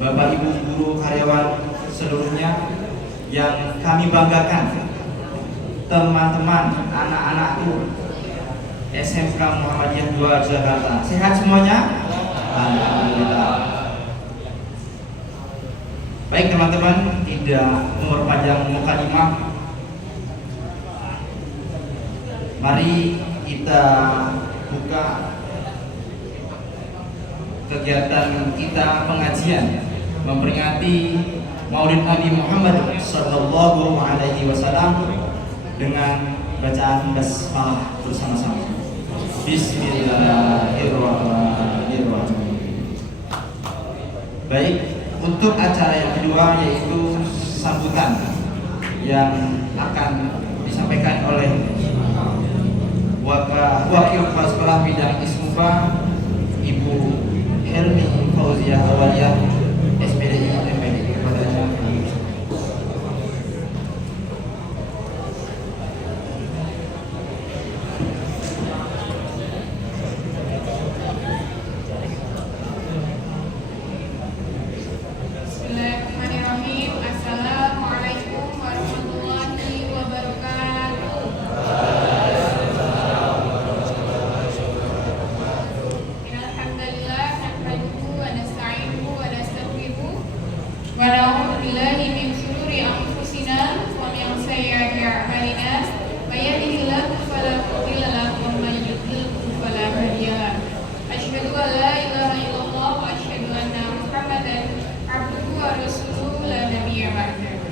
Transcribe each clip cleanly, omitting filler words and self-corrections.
Bapak Ibu guru karyawan seluruhnya yang kami banggakan, teman-teman anak-anakku SMK Muhammadiyah 2 Jakarta. Sehat semuanya? Alhamdulillah. Baik teman-teman, tidak memperpanjang mukadimah, mari kita buka kegiatan kita pengajian memperingati Maulid Nabi Muhammad Sallallahu Alaihi Wasallam dengan bacaan basmalah bersama-sama. Bismillahirrahmanirrahim. Baik, untuk acara yang kedua yaitu sambutan yang akan disampaikan oleh Wakil Kepala Sekolah Bidang Ismufa Ibu Helmi Fauziah Awaliyah SPDI MPD. Kepadanya Bismillahirrahmanirrahim. Assalamualaikum warahmatullahi wabarakatuh. Alhamdulillah, nahmaduhu wa nasta'inuhu wa nastaghfiruh wa na'udzu billahi min shururi anfusina wa min sayyiati a'malina. May yahdihillahu fala mudilla lahu wa may yudlil fala hadiya lahu. Asyhadu an la ilaha illallah wa asyhadu anna Muhammadan abduhu wa rasuluhu la nabiyya ba'dahu.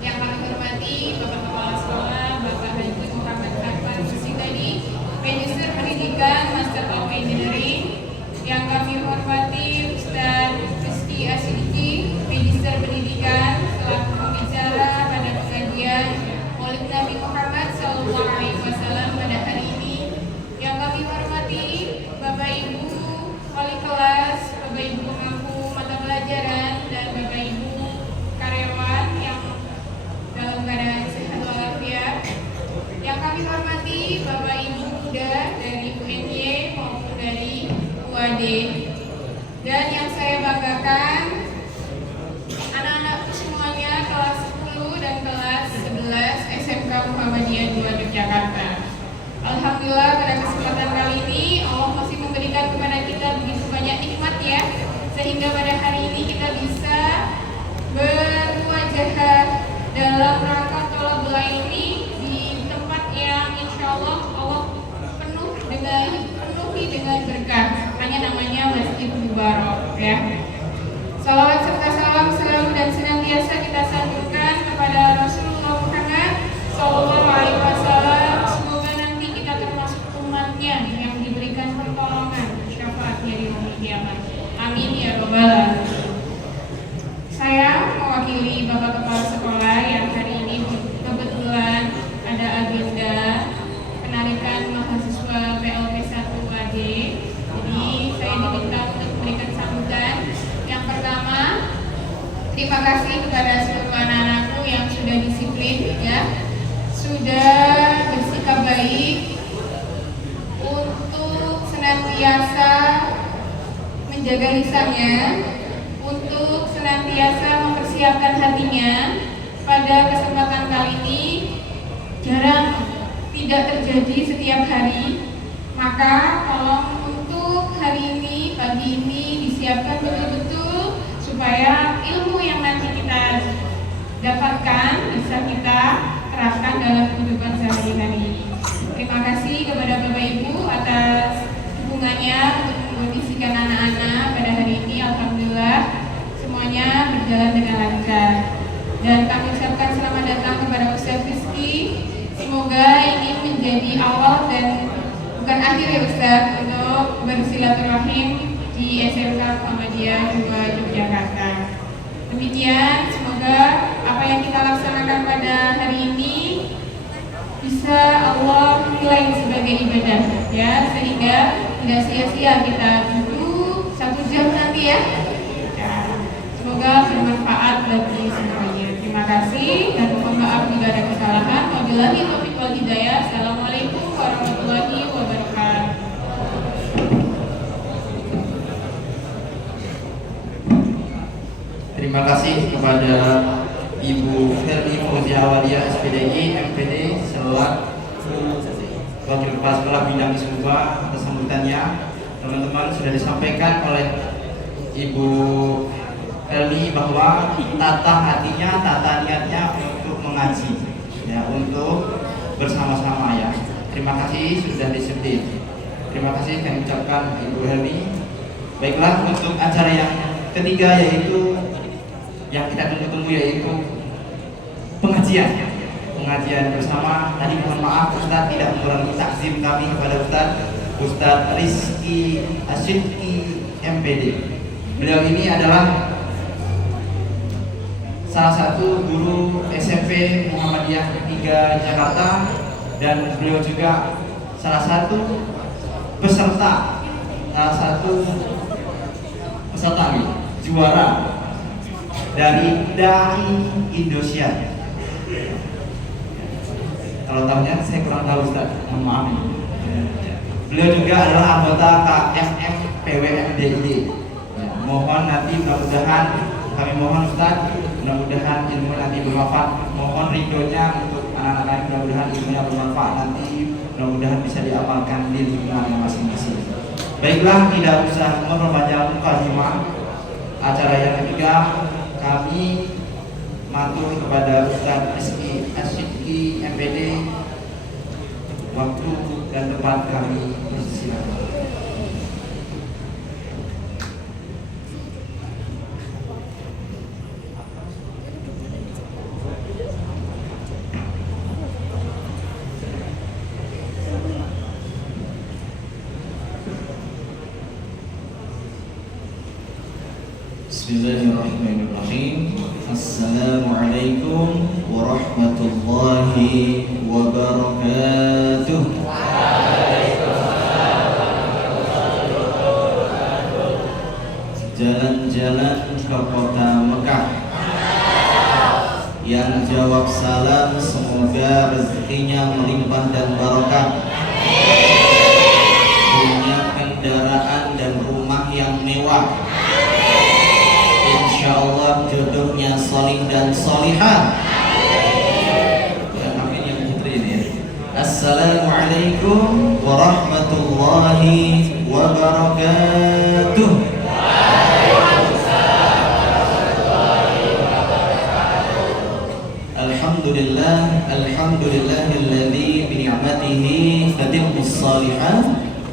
Yang kami hormati Bapak Kepala Sekolah, Bapak Haji Muhammad Ahmad Husinadi, Magister Pendidikan, Master of Engineering. Yang kami hormati Ustaz Rizky Asidiki, Magister Pendidikan, selaku pembicara pada pengajian Maulid Nabi Muhammad Sallallahu Alaihi Wasallam pada hari ini. Yang kami hormati Bapak Ibu wali kelas, Bapak Ibu pemangku mata pelajaran, dan Bapak Ibu karyawan yang dalam keadaan sehat walafiat. Yang kami hormati Bapak Ibu muda dari UNY maupun dari UAD. Dan yang saya banggakan, anak-anakku semuanya kelas 10 dan kelas 11 SMK Muhammadiyah 2 Yogyakarta. Alhamdulillah pada kesempatan kali ini Allah masih memberikan kepada kita begitu banyak nikmat ya, sehingga pada hari ini kita bisa bermuajahah dalam rangka thalabul ilmi di tempat yang insya Allah penuhi dengan berkah. Makanya namanya Masjid Mubarak ya. Salawat serta salam selalu dan senantiasa kita sanjungkan kepada Rasulullah Muhammad Sallallahu Alaihi Wasallam. Semoga nanti kita termasuk umatnya yang diberikan pertolongan syafaatnya di hari kiamat. Amin ya robbal alamin. Saya mewakili Bapak Kepala Sekolah yang hari ini kebetulan ada agenda penarikan mahasiswa PLP 1 UAD. Jadi saya diminta untuk memberikan sambutan. Yang pertama, terima kasih kepada seluruh anak-anakku yang sudah disiplin ya, sudah bersikap baik untuk senantiasa menjaga lisannya, untuk senantiasa mempersiapkan hatinya. Pada kesempatan kali ini jarang tidak terjadi setiap hari, maka tolong untuk hari ini, pagi ini disiapkan betul-betul supaya ilmu yang nanti kita dapatkan bisa kita terapkan dalam kehidupan sehari-hari. Terima kasih kepada Bapak Ibu atas dukungannya untuk mengkondisikan anak-anak pada hari ini. Alhamdulillah semuanya berjalan dengan lancar. Dan kami ucapkan selamat datang kepada Ustaz Rizky. Semoga ini menjadi awal dan bukan akhir ya Ustaz untuk bersilaturahim di SMK Muhammadiyah 2 Yogyakarta. Demikian, semoga apa yang kita laksanakan pada hari ini bisa Allah nilai sebagai ibadah ya, sehingga tidak sia-sia kita duduk 1 jam nanti ya. Semoga bermanfaat bagi semuanya. Terima kasih dan mohon maaf jika ada kesalahan. Wabillahi taufiq wal hidayah. Assalamualaikum warahmatullahi wabarakatuh. Terima kasih kepada Ibu Herli Fauzia Awaliyah SPDI MPD selaku Wakil Kepala Sekolah Bidang Ismuba atas sambutannya. Teman-teman, sudah disampaikan oleh Ibu Herli bahwa tata hatinya, tata niatnya untuk mengaji, ya, untuk bersama-sama ya. Terima kasih sudah disebut. Terima kasih kami ucapkan Ibu Herli. Baiklah, untuk acara yang ketiga yaitu yang kita tunggu-tunggu yaitu pengajian bersama. Tadi mohon maaf Ustadz tidak mengurangi takzim kami kepada Ustadz Rizky Asyidki MPD. Beliau ini adalah salah satu guru SMP Muhammadiyah 3 Jakarta, dan beliau juga salah satu peserta juara dari Dai Indonesia. Kalau tahunya saya kurang tahu Ustaz, mohon maaf. Beliau juga adalah anggota KFM PWMDID. Ya, mohon nanti mudah-mudahan kami mohon Ustaz, mudah-mudahan ilmu nanti bermanfaat. Mohon ridhonya untuk anak-anak, mudah-mudahan ilmunya bermanfaat nanti, mudah-mudahan bisa diamalkan di lingkungan masing-masing. Baiklah, tidak usah memperpanjang mukadimah acara yang ketiga, kami matur kepada Ustadz Rizky Asyidki MPD, waktu dan tempat kami persilakan. Bismillahirrahmanirrahim. Assalamualaikum warahmatullahi wabarakatuh. Jalan-jalan ke kota Mekah, yang jawab salam semoga rezekinya melimpah dan barokah, punya kendaraan dan rumah yang mewah, insyaallah jodohnya solih dan solihah. Amin yang putri ini ya. Assalamualaikum warahmatullahi wabarakatuh. Alhamdulillahilladzi bi ni'matihi tatimmus shalihat.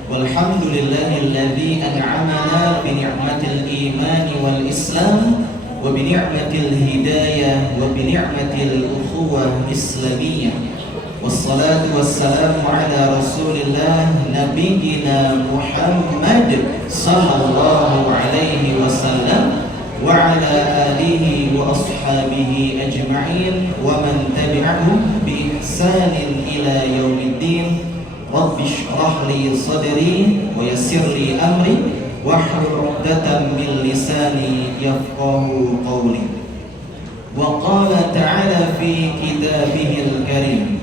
Walhamdulillahilladzi an'amana bi ni'matil iman wal islam wa bi ni'matil hidayah wa bi ni'matil ukhuwah islamiyah. Wassalatu wassalamu ala rasulillah nabiyyina Muhammad sallallahu alaihi wasallam wa ala alihi wa ashabihi ajma'in wa man tabi'ahum bi ihsanin ila yaumiddin. Rabbi shrah li sadri wa yassir li amri wahlul 'uqdatam min lisani yafqahu qawli. Wa qala ta'ala fi kitabihil karim,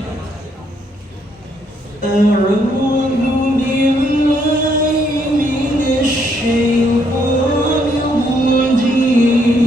a'udzu billahi minasy syaithanir rajim.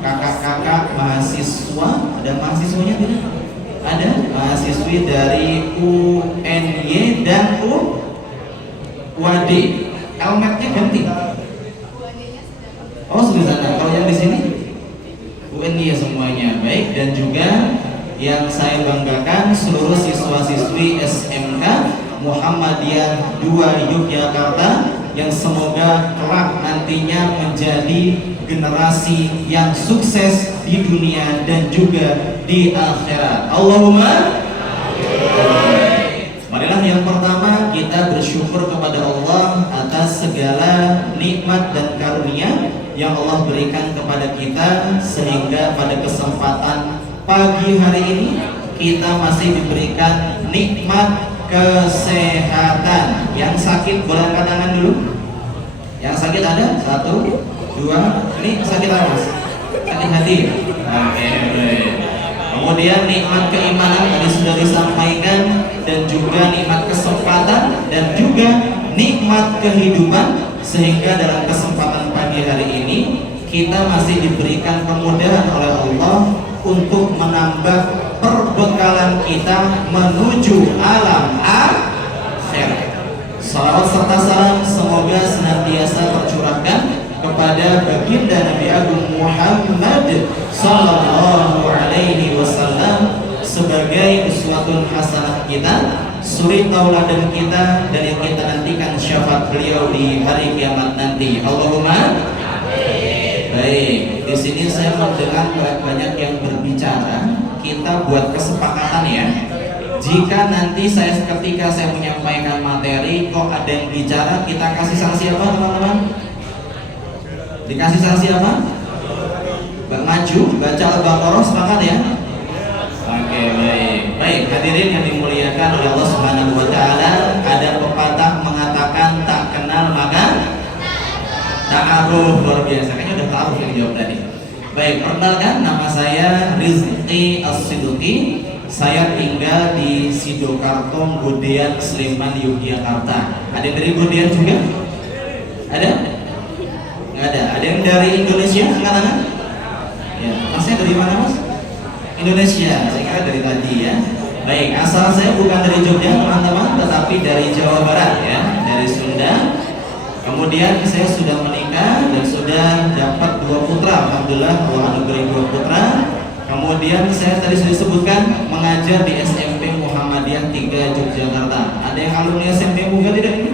kakak-kakak mahasiswa, ada mahasiswanya tidak? Ada mahasiswi dari UNY dan UAD. Helmetnya ganti. Oh sudah sana. Kalau yang di sini UNY semuanya baik, dan juga yang saya banggakan seluruh siswa-siswi SMK Muhammadiyah 2 Yogyakarta yang semoga kelak nantinya menjadi generasi yang sukses di dunia dan juga di akhirat. Allahumma amin. Marilah yang pertama kita bersyukur kepada Allah atas segala nikmat dan karunia yang Allah berikan kepada kita, sehingga pada kesempatan pagi hari ini kita masih diberikan nikmat kesehatan. Yang sakit boleh angkat tangan dulu. Yang sakit ada? 1, 2. Ini sakit apa mas? Sakit hati. Oke. Kemudian nikmat keimanan tadi sudah disampaikan, dan juga nikmat kesempatan, dan juga nikmat kehidupan, sehingga dalam kesempatan pagi hari ini kita masih diberikan kemudahan oleh Allah untuk menambah perbekalan kita menuju alam akhirat. Salawat serta salam semoga senantiasa tercurahkan kepada baginda Nabi Agung Muhammad sallallahu alaihi wasallam sebagai uswatun hasanah kita, suri tauladan kita, dan yang kita nantikan syafaat beliau di hari kiamat nanti. Allahumma amin. Baik, di sini saya mendengar banyak yang berbicara. Kita buat kesepakatan ya. Jika nanti ketika saya menyampaikan materi kok ada yang bicara, kita kasih sanksi apa teman-teman? Dikasih sanksi apa? Maju, baca Al-Baqarah, sepakat ya? Oke, baik. Baik, hadirin yang dimuliakan oleh Allah Subhanahu wa taala, ada pepatah mengatakan tak kenal maka ta'aruf. Luar biasa, kayaknya udah ta'aruf yang jawab tadi. Baik, perkenalkan, nama saya Rizky As-Sidqi. Saya tinggal di Sidokartong, Godean, Sleman, Yogyakarta. Ada yang dari Godean juga? Ada? Nggak ada. Ada yang dari Indonesia? Angkat tangan. Ya, masnya dari mana mas? Indonesia. Saya kira dari tadi ya. Baik, asal saya bukan dari Jogja teman-teman, tetapi dari Jawa Barat ya, dari Sunda. Kemudian saya sudah menikah dan sudah dapat 2 putra. Alhamdulillah Allah anugerahi 2 putra. Kemudian saya tadi sudah disebutkan mengajar di SMP Muhammadiyah 3 Yogyakarta. Ada yang alumni SMP bukan tidak ini?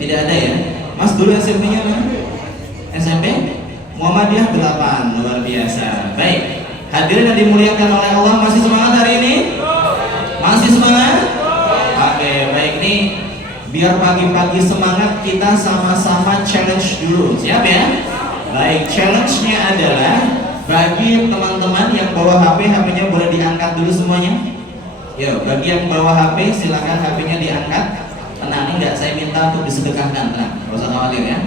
Tidak ada ya. Mas dulu SMP-nya mana? SMP Muhammadiyah 8. Luar biasa. Baik. Hadirin yang dimuliakan oleh Allah, masih semangat hari ini? Masih semangat? Oke, baik nih. Biar pagi-pagi semangat, kita sama-sama challenge dulu. Siap ya? Baik, challenge-nya adalah bagi teman-teman yang bawa HP, HP-nya boleh diangkat dulu semuanya. Yo, bagi yang bawa HP, silakan HP-nya diangkat. Tenang, ini enggak saya minta untuk disedekahkan, tenang, nggak usah khawatir ya.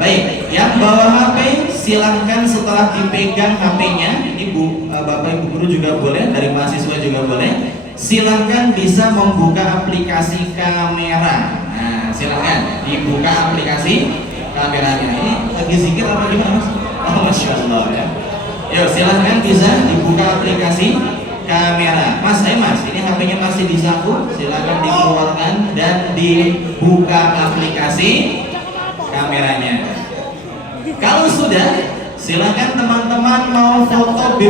Baik, yang bawa HP silahkan setelah dipegang HP-nya, ini Bapak Ibu guru juga boleh, dari mahasiswa juga boleh. Silahkan bisa membuka aplikasi kamera. Nah, silahkan dibuka aplikasi kameranya. Ini lagi zikir apa gimana mas? Oh, masya Allah ya. Yuk, silahkan bisa dibuka aplikasi kamera. Mas, mas, ini HP-nya masih disaku. Silahkan dikeluarkan dan dibuka aplikasi kameranya. Kalau sudah, silakan teman-teman mau foto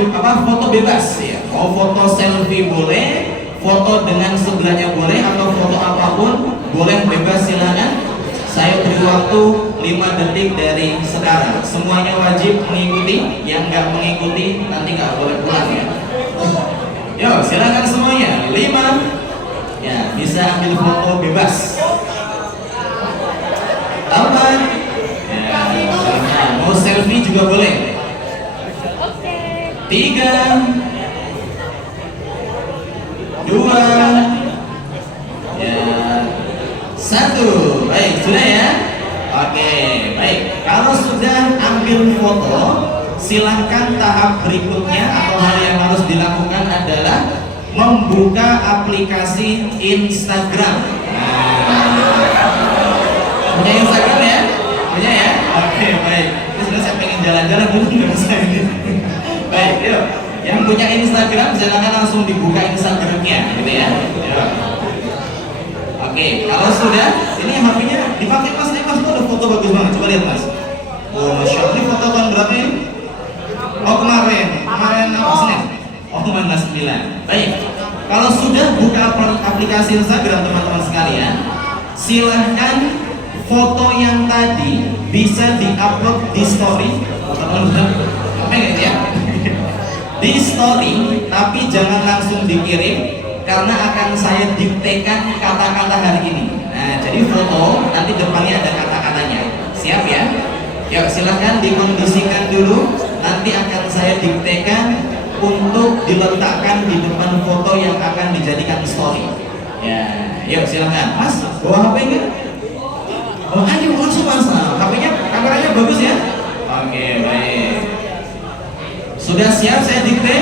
bebas ya. Mau foto selfie boleh, foto dengan sebelahnya boleh, atau foto apapun boleh, bebas silakan. Saya beri waktu 5 detik dari sekarang. Semuanya wajib mengikuti. Yang nggak mengikuti nanti nggak boleh pulang ya. Yo, silakan semuanya. 5. Ya, bisa ambil foto bebas. Aman. Ya, mau selfie juga boleh. 3, 2, ya, 1. Baik, sudah ya? Oke, baik. Kalau sudah ambil foto, silahkan tahap berikutnya atau hal yang harus dilakukan adalah membuka aplikasi Instagram. Punya Instagram ya? Punya ya? Oke, baik. Ini sudah saya pengen jalan-jalan dulu nggak bisa ini. Baik, yuk. Yang punya Instagram silakan langsung dibuka Instagramnya, gitu ya. Yuk. Oke, kalau sudah, ini HP-nya dipakai Mas. Ini Mas, ada foto bagus banget. Coba lihat Mas. Oh, Masya Allah. Ini foto tahun berapa ini? Oh, kemarin apa Senin? Oh, tanggal 9. Baik. Kalau sudah buka aplikasi Instagram teman-teman sekalian, silahkan foto yang tadi bisa diupload di story. Teman-teman, apa gitu ya? Di story, tapi jangan langsung dikirim karena akan saya diktekan kata-kata hari ini. Nah, jadi foto nanti depannya ada kata-katanya. Siap ya? Yuk, silahkan dikondisikan dulu. Nanti akan saya diktekan untuk diletakkan di depan foto yang akan dijadikan story. Ya, yuk silahkan. Mas, bawa HP nggak? Oh, ayo langsung Mas. HP-nya, kameranya bagus ya? Oke, baik. Sudah siap saya dikte?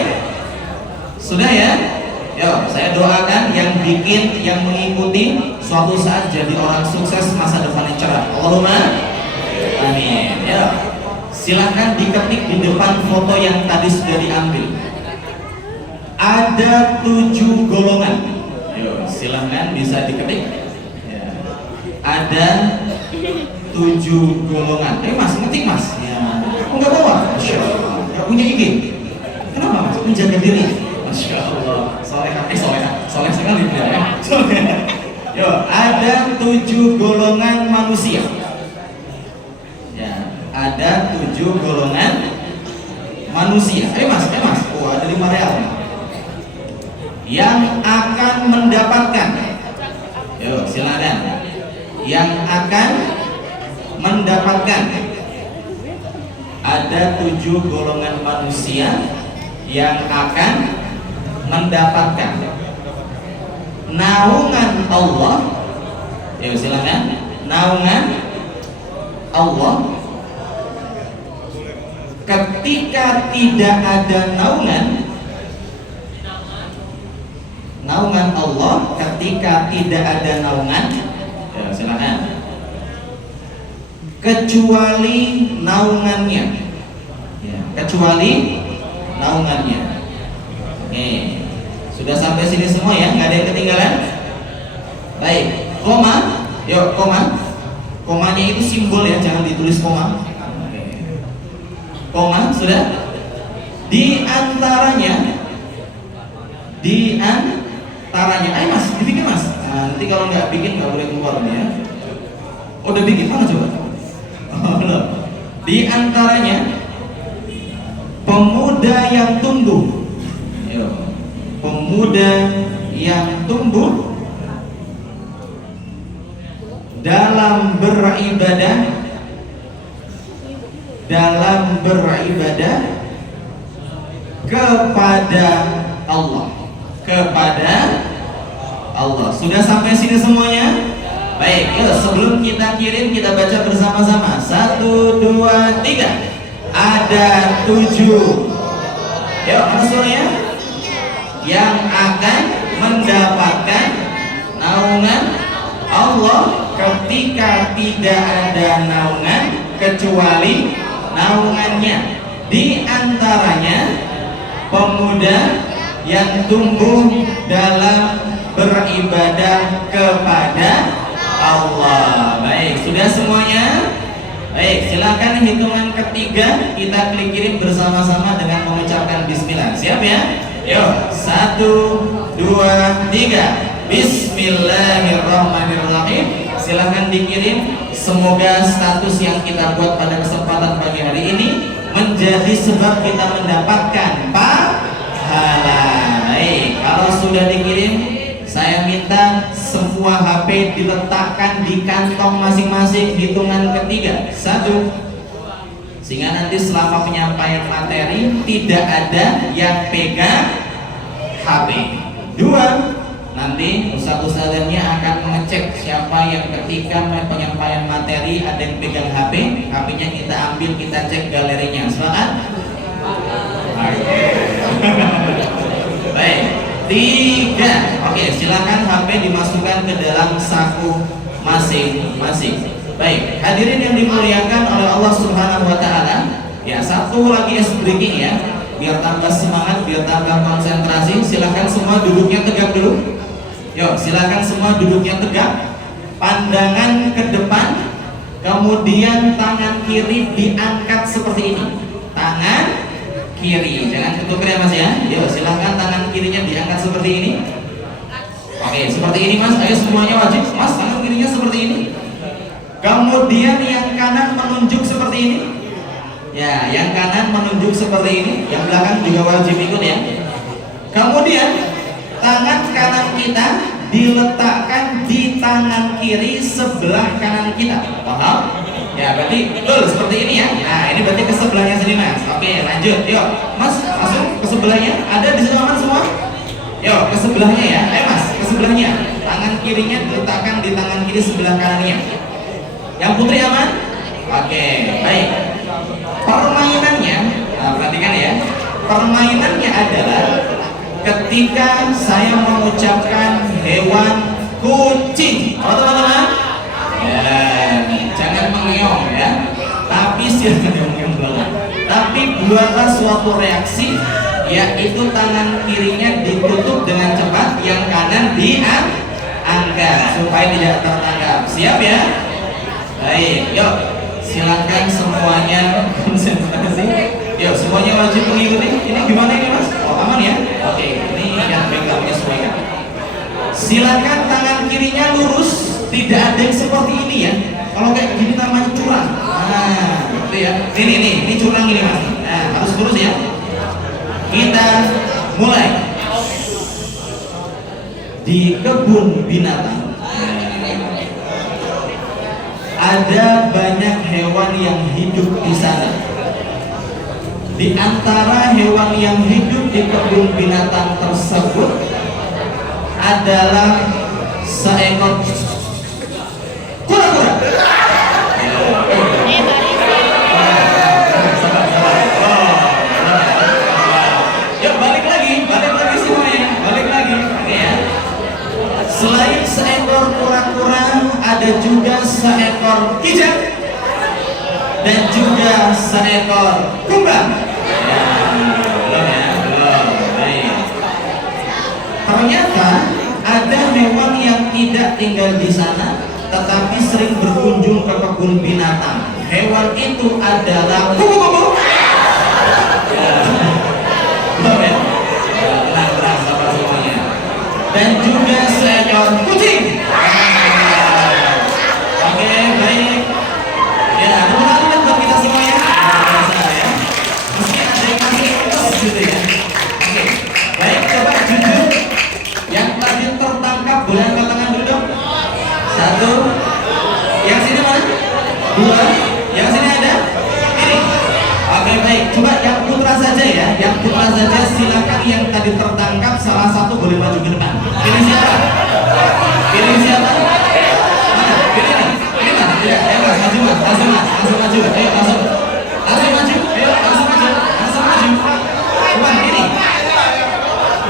Sudah ya? Yuk, saya doakan yang bikin, yang mengikuti suatu saat jadi orang sukses, masa depan yang cerah. Allahumma amin. Ya, silahkan diketik di depan foto yang tadi sudah diambil. Ada 7 golongan. Yuk, silahkan bisa diketik. Ya. Ada 7 golongan. Mas, ngetik Mas. Ya. Enggak bawa. Masya Allah. Gak punya IG. Kenapa Mas? Menjaga diri. Masya Allah. Soleh sekali ya. Yo, ada 7 golongan manusia. Ya, ada 7 golongan manusia. Mas. Oh, ada 5 real. Yang akan mendapatkan. Yo, silakan. Yang akan mendapatkan. Ada 7 golongan manusia yang akan mendapatkan naungan Allah. Ya silakan. Naungan Allah. Ketika tidak ada naungan Allah, ketika tidak ada naungan, ya silakan. Kecuali naungannya. Ya, kecuali naungannya. Sudah sampai sini semua ya, nggak ada yang ketinggalan. Baik, koma, yuk koma. Komanya itu simbol ya, jangan ditulis koma. Koma sudah. Di antaranya, ayo Mas, dibikin Mas. Nah, nanti kalau nggak bikin nggak boleh keluar nih ya. Oh, udah bikin mana coba? Oh, belum. Di antaranya pemuda yang tumbuh. Pemuda yang tumbuh dalam beribadah kepada Allah. Sudah sampai sini semuanya? Baik, yuk sebelum kita kirim kita baca bersama-sama. 1, 2, 3. Ada 7. Yuk, mana suaranya? Yang akan mendapatkan naungan Allah ketika tidak ada naungan kecuali naungannya. Di antaranya pemuda yang tumbuh dalam beribadah kepada Allah. Baik, sudah semuanya? Baik, silakan hitungan ketiga kita klik kirim bersama-sama dengan mengucapkan bismillah. Siap ya? Yuk, 1, 2, 3. Bismillahirrahmanirrahim. Silahkan dikirim. Semoga status yang kita buat pada kesempatan pagi hari ini menjadi sebab kita mendapatkan pahala. Baik, kalau sudah dikirim, saya minta semua HP diletakkan di kantong masing-masing. Hitungan ketiga. 1. Sehingga nanti selama penyampaian materi tidak ada yang pegang HP. 2. Nanti ustadz-ustadznya akan mengecek siapa yang ketika penyampaian materi ada yang pegang HP, HP-nya kita ambil, kita cek galerinya. Silakan. Baik. 3. Oke, silakan HP dimasukkan ke dalam saku masing-masing. Baik, hadirin yang dimuliakan oleh Allah Subhanahu wa taala, Ya, satu lagi ice breaking ya, biar tambah semangat, biar tambah konsentrasi. Silahkan semua duduknya tegak dulu. Yuk, silahkan semua duduknya tegak. Pandangan ke depan, kemudian tangan kiri diangkat seperti ini. Tangan kiri, jangan ketukar ya mas ya. Yuk, silahkan tangan kirinya diangkat seperti ini. Oke, seperti ini mas. Ayo semuanya wajib. Mas, tangan kirinya seperti ini. Kemudian yang kanan menunjuk seperti ini. Ya, yang kanan menunjuk seperti ini. Yang belakang juga wajib ikut ya. Kemudian tangan kanan kita diletakkan di tangan kiri sebelah kanan kita. Paham? Ya, berarti betul seperti ini ya. Nah, ini berarti ke sebelahnya sini mas. Oke, lanjut. Yuk, mas masuk ke sebelahnya. Ada di sana aman semua? Yuk, ke sebelahnya ya. Ayo mas, ke sebelahnya. Tangan kirinya diletakkan di tangan kiri sebelah kanannya. Yang putri aman? Oke, baik. Permainannya, nah, perhatikan ya. Permainannya adalah ketika saya mengucapkan hewan kucing, teman-teman. Ya, jangan mengeong ya. Tapi silakan mengeong banget. Tapi buatlah suatu reaksi, yaitu tangan kirinya ditutup dengan cepat, yang kanan diangkat supaya tidak tertangkap. Siap ya? Baik, yuk. Silakan semuanya konsentrasi. Yuk, semuanya wajib mengikuti. Ini gimana ini mas? Oh aman ya? Oke, ini yang baiklah menyesuaikan. Silakan tangan kirinya lurus, tidak ada yang seperti ini ya. Kalau kayak gini namanya curang. Nah, gitu ya. Ini curang ini mas. Nah, harus lurus ya. Kita mulai. Di kebun binatang ada banyak hewan yang hidup di sana. Di antara hewan yang hidup di kebun binatang tersebut adalah seekor kura-kura. Yuk balik lagi semuanya, balik lagi. Oke ya. Selain seekor kura-kura, ada juga seekor kijang dan juga seekor kumbang. Ternyata ada hewan yang tidak tinggal di sana, tetapi sering berkunjung ke kebun binatang. Hewan itu adalah kupu-kupu. Tenang, sabar semuanya. Dan juga seekor kucing. Oke, baik. Ya, teman-teman buat kita semuanya. Ya. Mungkin ada yang masih terus gitu ya. Oke, baik. Coba jujur. Yang tadi tertangkap boleh angkat tangan dulu dong. 1. Yang sini mana? 2. Yang sini ada? Ini. Oke, baik. Coba yang putra saja ya. Yang putra saja silakan, yang tadi tertangkap salah satu boleh maju ke depan. Pilih siapa? Pilih siapa? Mana? Pilih nih. Ini mas. Ya, mas. Maju mas. Langsung mas. Langsung maju. Ayo langsung. Langsung maju. Ayo langsung maju. Langsung maju. Coba ini.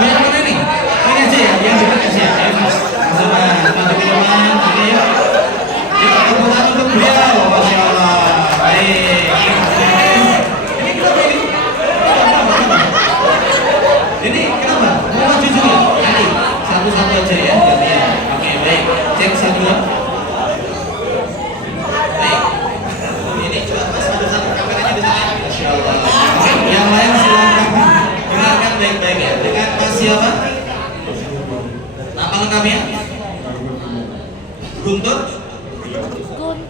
Yang mana nih? Ini aja ya. Yang dekat aja. Ayo mas. Langsung mas. Maju ke depan. Oke yuk. Yuk tepuk tangan untuk beliau. Masya Allah. Baik. Ini kenapa ini? Ini kenapa? Mau maju juga? Nanti satu-satu aja ya. Gantian. Oke baik. Cek satu. Baik. Ini coba mas satu-satu kameranya di sana. Masya Allah. Yang lain silakan dengarkan baik-baik ya. Dengan mas siapa? Nama lengkapnya?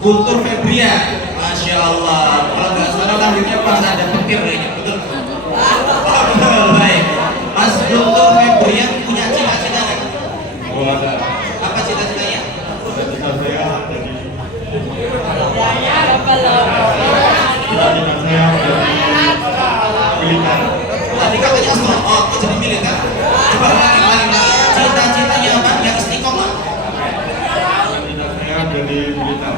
Guntur Febrian. Masya Allah. Kalau nggak salah lahirnya pas ada petir kayaknya. Betul? Betul. Baik. Mas Guntur Febrian punya cita-cita nggak? Oh ada. Apa cita-citanya? Cita-cita saya jadi militer. Tadi katanya astronot, oh jadi militer. Coba ulangi. Cita-citanya apa? Yang istiqomah. Cita saya jadi militer.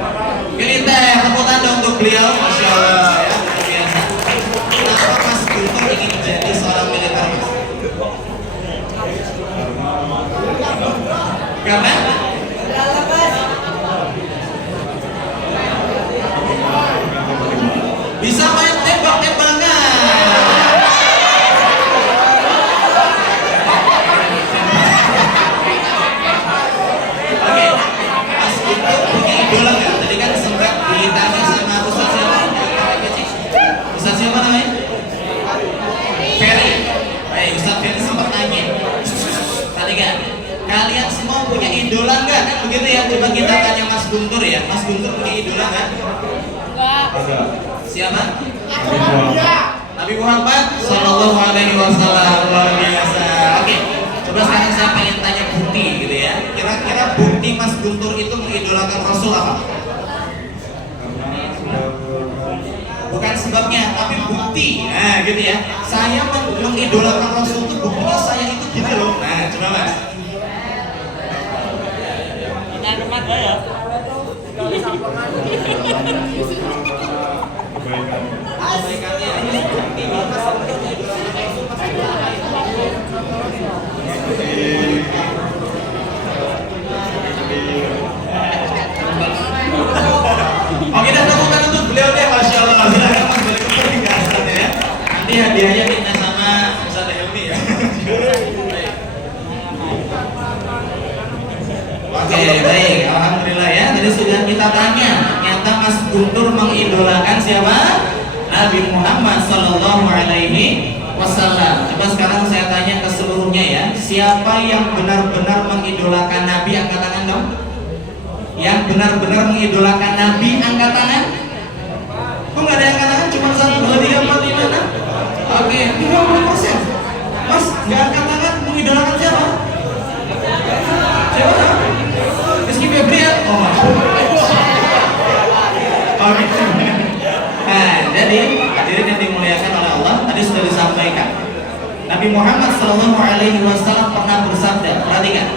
Militer, tepuk tangan untuk beliau. Masya Allah ya, luar biasa. Kenapa Mas Guntur ingin menjadi seorang militer mas? Karena bisa main tembak-tembak begitu ya? Coba kita tanya Mas Guntur ya. Mas Guntur punya idola kan? Ada. Siapa? Nabi Muhammad. Nabi Muhammad Sallallahu Alaihi Wasallam. Luar biasa. Oke, coba sekarang saya pengen tanya bukti gitu ya. Kira-kira bukti Mas Guntur itu mengidolakan Rasul apa? Karena sudah Bukan sebabnya, tapi bukti. Nah, gitu ya. Saya mengidolakan Rasul itu buktinya saya itu gitu loh. Nah, coba Mas. kebaikan. Kebaikannya ini bukti Mas Oke, dan temukan untuk beliau deh, Masya Allah. Silakan Mas balik ke perhiasan ya. Nanti hadiahnya minta sama Ustaz Helmi ya. Oke, baik. Alhamdulillah ya. Tadi sudah kita tanya. Ternyata Mas Guntur mengidolakan siapa? Nabi Muhammad Sallallahu Alaihi Wasallam. Coba sekarang saya tanya ke seluruhnya ya. Siapa yang benar-benar mengidolakan Nabi, angkat tangan dong. Yang benar-benar mengidolakan Nabi, angkat tangan. Kok nggak ada yang angkat tangan? Cuma 1, 2, 3, 4, 5, 6. Oke, 30%. Mas, nggak angkat tangan mengidolakan siapa? Siapa? Rizky Febrian. Oh, Mas. Oke. Nah, jadi hadirin yang dimuliakan oleh Allah, tadi sudah disampaikan. Nabi Muhammad SAW pernah bersabda, perhatikan.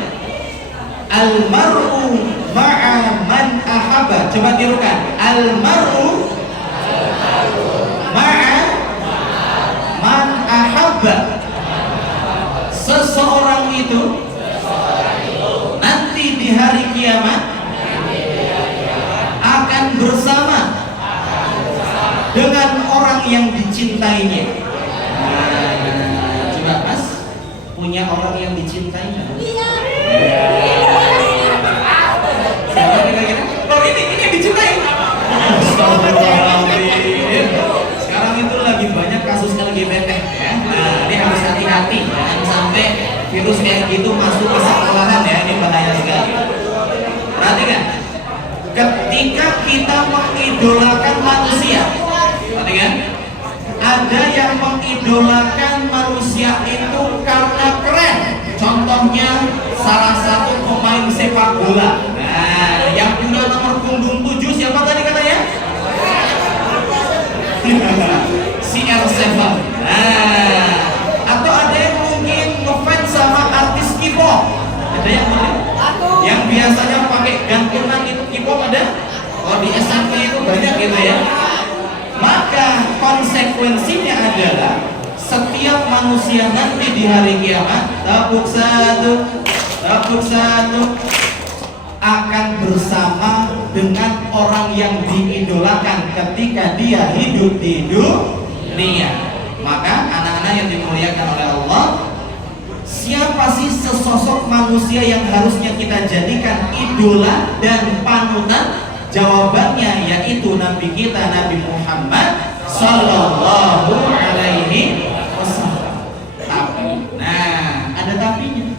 Al-mar'u ma'a man ahabba. Coba tirukan. Al-mar'u ma'a man ahabba. Seseorang itu nanti di hari kiamat akan bersama dengan orang yang dicintainya. Nah, coba Mas, punya orang yang dicintai nggak? Siapa kira-kira? Oh, ini yang dicintai. Astagfirullahaladzim. Sekarang itu lagi banyak kasus LGBT ya. Nah, ini harus hati-hati, jangan sampai virus kayak gitu masuk ke sekolahan ya. Ini bahaya sekali. Perhatikan, ketika kita mengidolakan manusia, perhatikan, ada yang mengidolakan manusia itu karena keren. Contohnya salah satu pemain sepak bola. Nah, yang punya nomor punggung 7 siapa tadi katanya? CR7. Nah, atau ada yang mungkin ngefans sama artis K-pop. Ada yang mana? Yang biasanya pakai gantungan itu K-pop ada? Oh, di SMP itu banyak gitu ya. Maka konsekuensinya adalah setiap manusia nanti di hari kiamat tabuk satu akan bersama dengan orang yang diidolakan ketika dia hidup di dunia. Maka anak-anak yang dimuliakan oleh Allah, siapa sih sesosok manusia yang harusnya kita jadikan idola dan panutan? Jawabannya yaitu Nabi kita, Nabi Muhammad Sallallahu Alaihi Wasallam. Tapi, nah ada tapinya.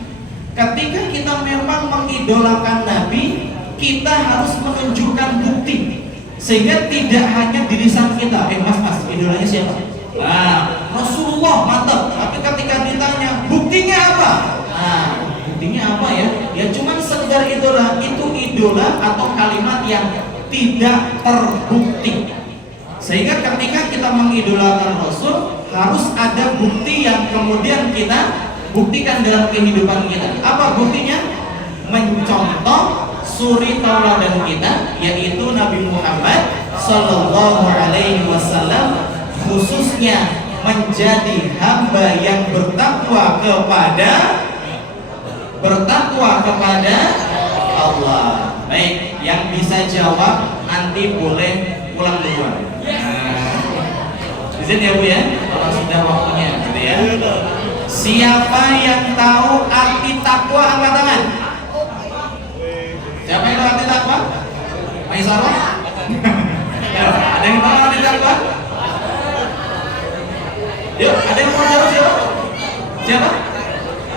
Ketika kita memang mengidolakan Nabi, kita harus menunjukkan bukti, sehingga tidak hanya di lisan kita. Mas, idolanya siapa? Nah, Rasulullah, mantap. Tapi ketika ditanya buktinya apa? Nah, buktinya apa ya? Ya cuman sekedar idola. Itu idola atau kalimat yang tidak terbukti. Sehingga ketika kita mengidolakan Rasul, harus ada bukti yang kemudian kita buktikan dalam kehidupan kita. Apa buktinya? Mencontoh suri tauladan kita, yaitu Nabi Muhammad Sallallahu Alaihi Wasallam, khususnya menjadi hamba yang bertakwa kepada Allah. Baik, yang bisa jawab nanti boleh pulang duluan. Izin ya Bu ya, kalau sudah waktunya gitu ya. Siapa yang tahu arti takwa, angkat tangan. Siapa yang tahu arti takwa? Maisarah? Ada yang tahu arti takwa? Yuk, ada yang mau jawab siapa? Siapa?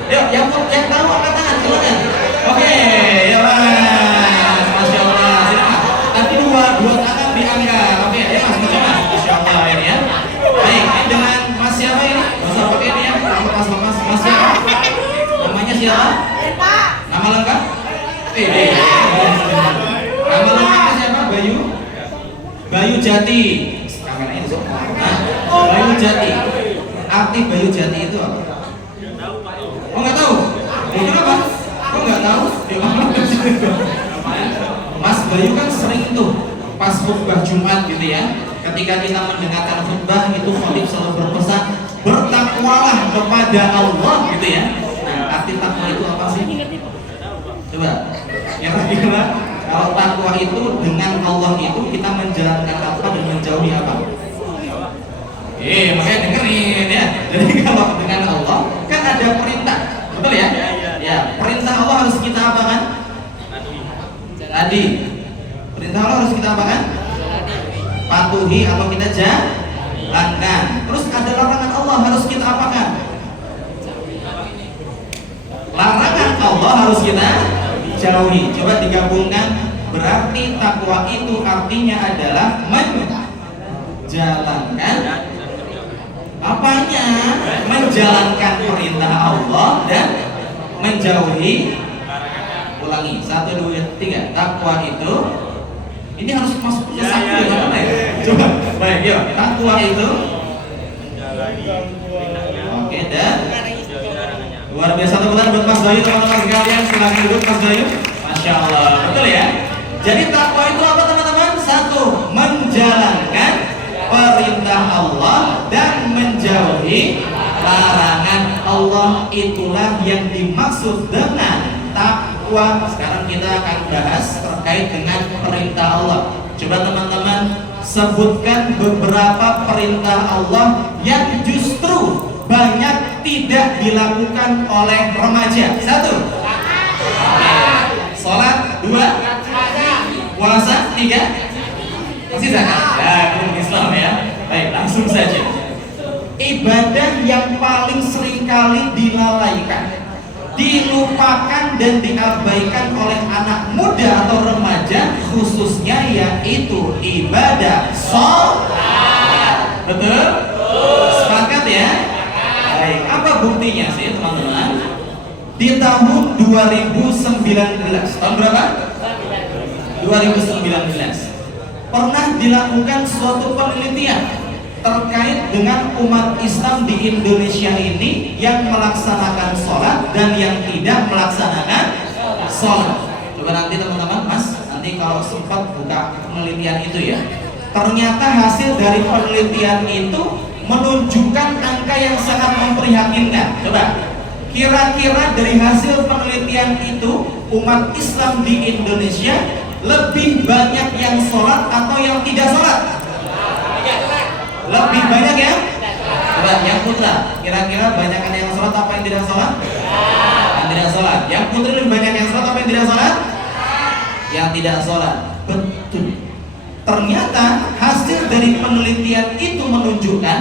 Yuk, yang tahu angkat tangan, silakan. Oke, ya. Jati. Kameranya itu. Bayu Jati. Arti Bayu Jati itu apa? Oh nggak tahu. Kenapa? Kok nggak tahu? Mas Bayu kan sering tuh pas khutbah Jumat gitu ya. Ketika kita mendengarkan khutbah itu khatib selalu berpesan bertakwalah kepada Allah gitu ya. Nah, arti takwa itu apa sih? Coba. Kira-kira kalau takwa itu dengan Allah itu kita menjalankan apa dan menjauhi apa? Makanya dengerin ya. Jadi kalau dengan Allah kan ada perintah, betul ya? Ya, perintah Allah harus kita apakan? Tadi. Perintah Allah harus kita apakan? Patuhi atau kita jalankan. Terus ada larangan Allah harus kita apakan? Larangan Allah harus kita jauhi. Coba digabungkan. Berarti takwa itu artinya adalah menjalankan apanya? Menjalankan perintah Allah dan menjauhi. Ulangi, 1, 2, 3. Takwa itu ini harus masuk ke satu ya. Coba, baik, yuk. Takwa itu oke, dan luar biasa teman-teman buat Mas Bayu, teman-teman sekalian silakan duduk Mas Bayu. Masya Allah, betul ya. Jadi takwa itu apa teman-teman? 1, menjalankan perintah Allah dan menjauhi larangan Allah. Itulah yang dimaksud dengan takwa. Sekarang kita akan bahas terkait dengan perintah Allah. Coba teman-teman sebutkan beberapa perintah Allah yang justru banyak tidak dilakukan oleh remaja. 1, sholat. 2, puasa. 3, masih zakat. Ya, Islam ya. Baik, langsung saja. Ibadah yang paling seringkali dilalaikan, dilupakan dan diabaikan oleh anak muda atau remaja khususnya, yaitu ibadah sholat. Betul? Sepakat ya? Baik, apa buktinya sih teman-teman? Di tahun 2019, tahun berapa? 2019 pernah dilakukan suatu penelitian terkait dengan umat Islam di Indonesia ini yang melaksanakan sholat dan yang tidak melaksanakan sholat. Coba nanti teman-teman, Mas, nanti kalau sempat buka penelitian itu ya. Ternyata hasil dari penelitian itu menunjukkan angka yang sangat memprihatinkan. Coba, kira-kira dari hasil penelitian itu umat Islam di Indonesia lebih banyak yang sholat atau yang tidak sholat? Lebih banyak ya? Coba yang putra, kira-kira banyakan yang sholat apa yang tidak sholat? Yang tidak sholat. Yang putri lebih banyak yang sholat apa yang tidak sholat? Yang tidak sholat. Betul. Ternyata hasil dari penelitian itu menunjukkan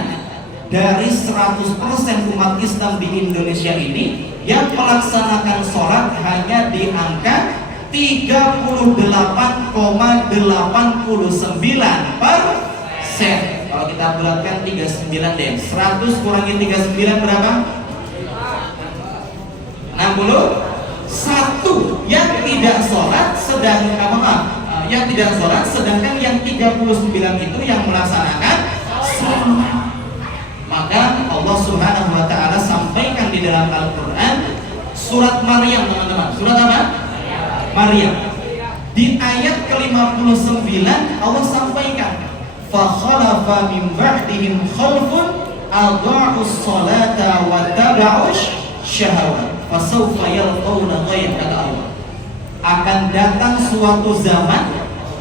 dari 100% umat Islam di Indonesia ini yang melaksanakan sholat hanya di angka 38,89%. Kalau kita bulatkan 39 deh. 100 kurangi 39 berapa? 61 yang tidak sholat, yang tidak sholat, sedangkan yang 39 itu yang melaksanakan sholat. Maka Allah Subhanahu wa ta'ala sampaikan di dalam Al-Quran surat Maryam, teman-teman. Surat apa? Maryam. Di ayat ke-59 Allah sampaikan, fakhalafa min ba'dihim khalfun adha'us salata wa taba'ush syahawat fasawfa yalqawna ghayya. Kata Allah, akan datang suatu zaman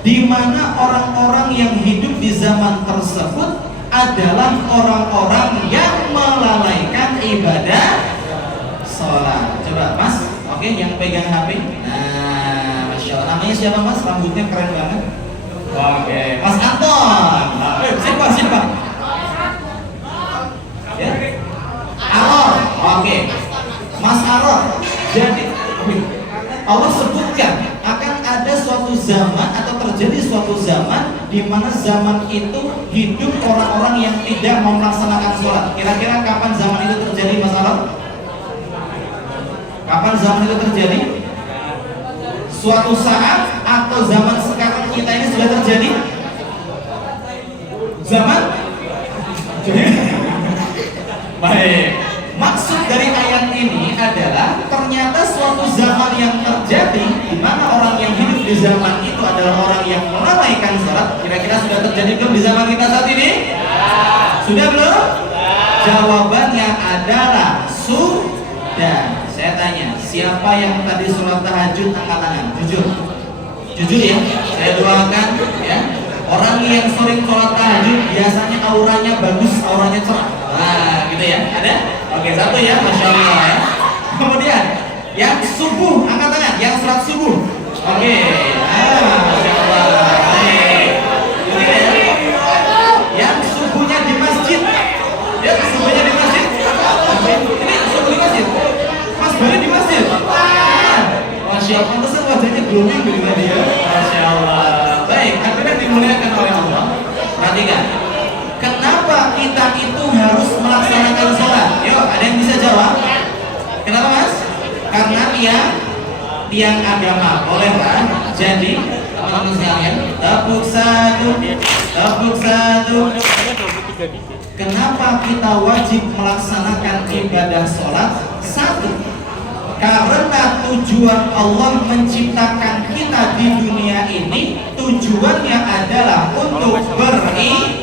di mana orang-orang yang hidup di zaman tersebut adalah orang-orang yang melalaikan ibadah sholat. Coba Mas, oke, yang pegang HP. Nah, Masya Allah. Namanya siapa Mas? Rambutnya keren banget. Oke, Mas Anton. Siapa? Ya? Aror. Oke, Mas Aror. Jadi Allah sebutkan akan ada suatu zaman atau terjadi suatu zaman di mana zaman itu hidup orang-orang yang tidak mau melaksanakan sholat. Kira-kira kapan zaman itu terjadi, Mas Aror? Kapan zaman itu terjadi? Suatu saat atau zaman sekarang kita ini sudah terjadi? Zaman baik. Maksud dari ayat ini adalah ternyata suatu zaman yang terjadi di mana orang yang hidup di zaman itu adalah orang yang melalaikan sholat. Kira-kira sudah terjadi belum di zaman kita saat ini? Sudah belum? Jawabannya adalah sudah. Saya tanya, siapa yang tadi sholat tahajud angkat tangan? Jujur, jujur ya. Saya doakan ya. Orang yang sering sholat tahajud biasanya auranya bagus, auranya cerah. Nah, gitu ya. Ada? Oke, satu ya, masya Allah ya. Kemudian yang subuh angkat tangan, yang sholat subuh. Oke, masya Allah. Baik. Gitu ya. Yang subuhnya di masjid. Ya, subuhnya di masjid. Ini subuh di masjid. Mas Bali di masjid. Masya Allah, pantesan wajahnya glowing dari tadi ya. Masya Allah. Baik, hadirin dimuliakan oleh Allah. Perhatikan. Kenapa kita itu harus melaksanakan sholat? Yuk, ada yang bisa jawab? Kenapa mas? Karena tiang agama. Boleh kan? Jadi teman-teman sekalian, tepuk satu. Kenapa kita wajib melaksanakan ibadah sholat? Satu, karena tujuan Allah menciptakan kita di dunia ini, tujuannya adalah untuk beribadah.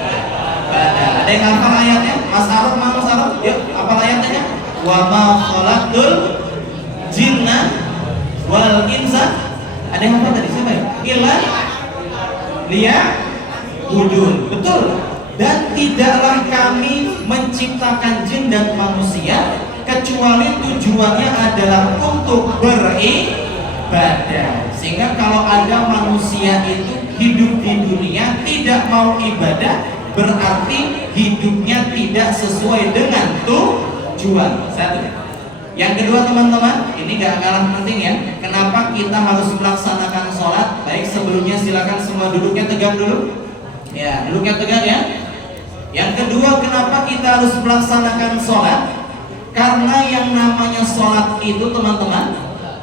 Ada yang hafal ayatnya? Mas Arab, Mas Arab, yuk hafal ayatnya. Wa ma khalaqtul jinna wal insa. Ada yang hafal tadi siapa ya? Illa liya'budun. Betul. Dan tidaklah kami menciptakan jin dan manusia kecuali tujuannya adalah untuk beribadah. Sehingga kalau ada manusia itu hidup di dunia tidak mau ibadah, berarti hidupnya tidak sesuai dengan tujuan. Satu. Yang kedua teman-teman, ini gak kalah penting ya. Kenapa kita harus melaksanakan sholat? Baik, sebelumnya silakan semua duduknya tegak dulu. Ya, duduknya tegak ya. Yang kedua, kenapa kita harus melaksanakan sholat? Karena yang namanya sholat itu teman-teman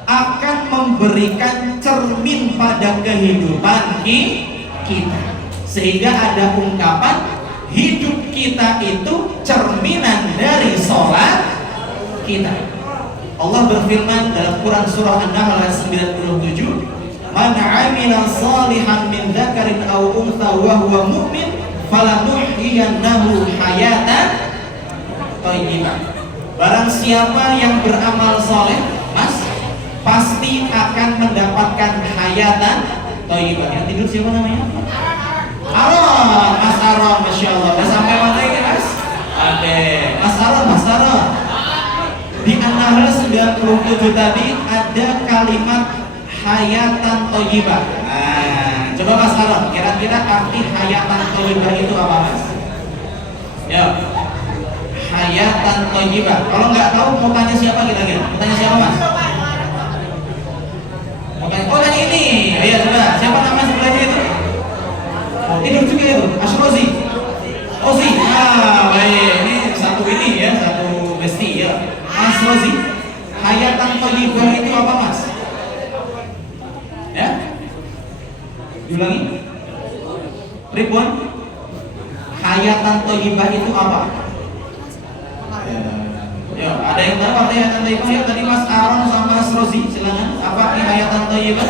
akan memberikan cermin pada kehidupan kita. Sehingga ada ungkapan hidup kita itu cerminan dari sholat kita. Allah berfirman dalam Quran surah An-Nahl ayat 97, "Man 'amila shalihan min dzakarin aw untha wa huwa mu'min falanuhyiyannahu hayatan thayyibah." Barang siapa yang beramal soleh, mas, pasti akan mendapatkan hayatan thayyibah. Yang tidur siapa namanya? Aron, Mas Aron, masya Allah. Udah sampai mana ini mas? Oke, Mas Aron. Di An-Nahl 97 tadi ada kalimat hayatan thayyibah. Nah, coba Mas Aron, kira-kira arti hayatan thayyibah itu apa mas? Ya, hayatan thayyibah. Kalau nggak tahu mau tanya siapa kira-kira? Mau tanya siapa mas? Mau tanya? Oh tanya ini. Ayo coba. Siapa nama sebelahnya itu? Tidur juga itu, Asrozi. Ozi. Ah, baik. Ini satu ini ya, satu besti ya. Asrozi. Hayatan thayyibah itu apa mas? Ya? Diulangi. Ribuan. Hayatan thayyibah itu apa? Ya, ada yang tahu arti hayatan thayyibah ya? Tadi Mas Aron sama Asrozi, silakan. Apa arti hayatan thayyibah?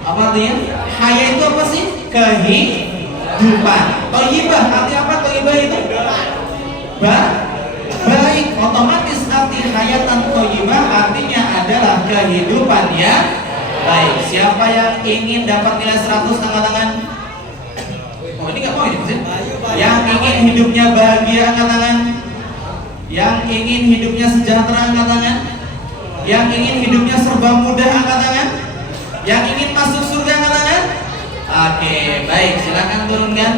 Apa artinya? Haya itu apa sih? Kehidupan. Thayyibah, arti apa thayyibah itu? Baik, otomatis arti hayatan thayyibah artinya adalah kehidupan ya. Baik, siapa yang ingin dapat nilai 100 angkat tangan? Oh ini nggak mau ini sih? Yang ingin hidupnya bahagia angkat tangan? Yang ingin hidupnya sejahtera angkat tangan? Yang ingin hidupnya serba mudah angkat tangan? Yang ingin masuk surga angkat tangan? Oke, baik, silakan turunkan.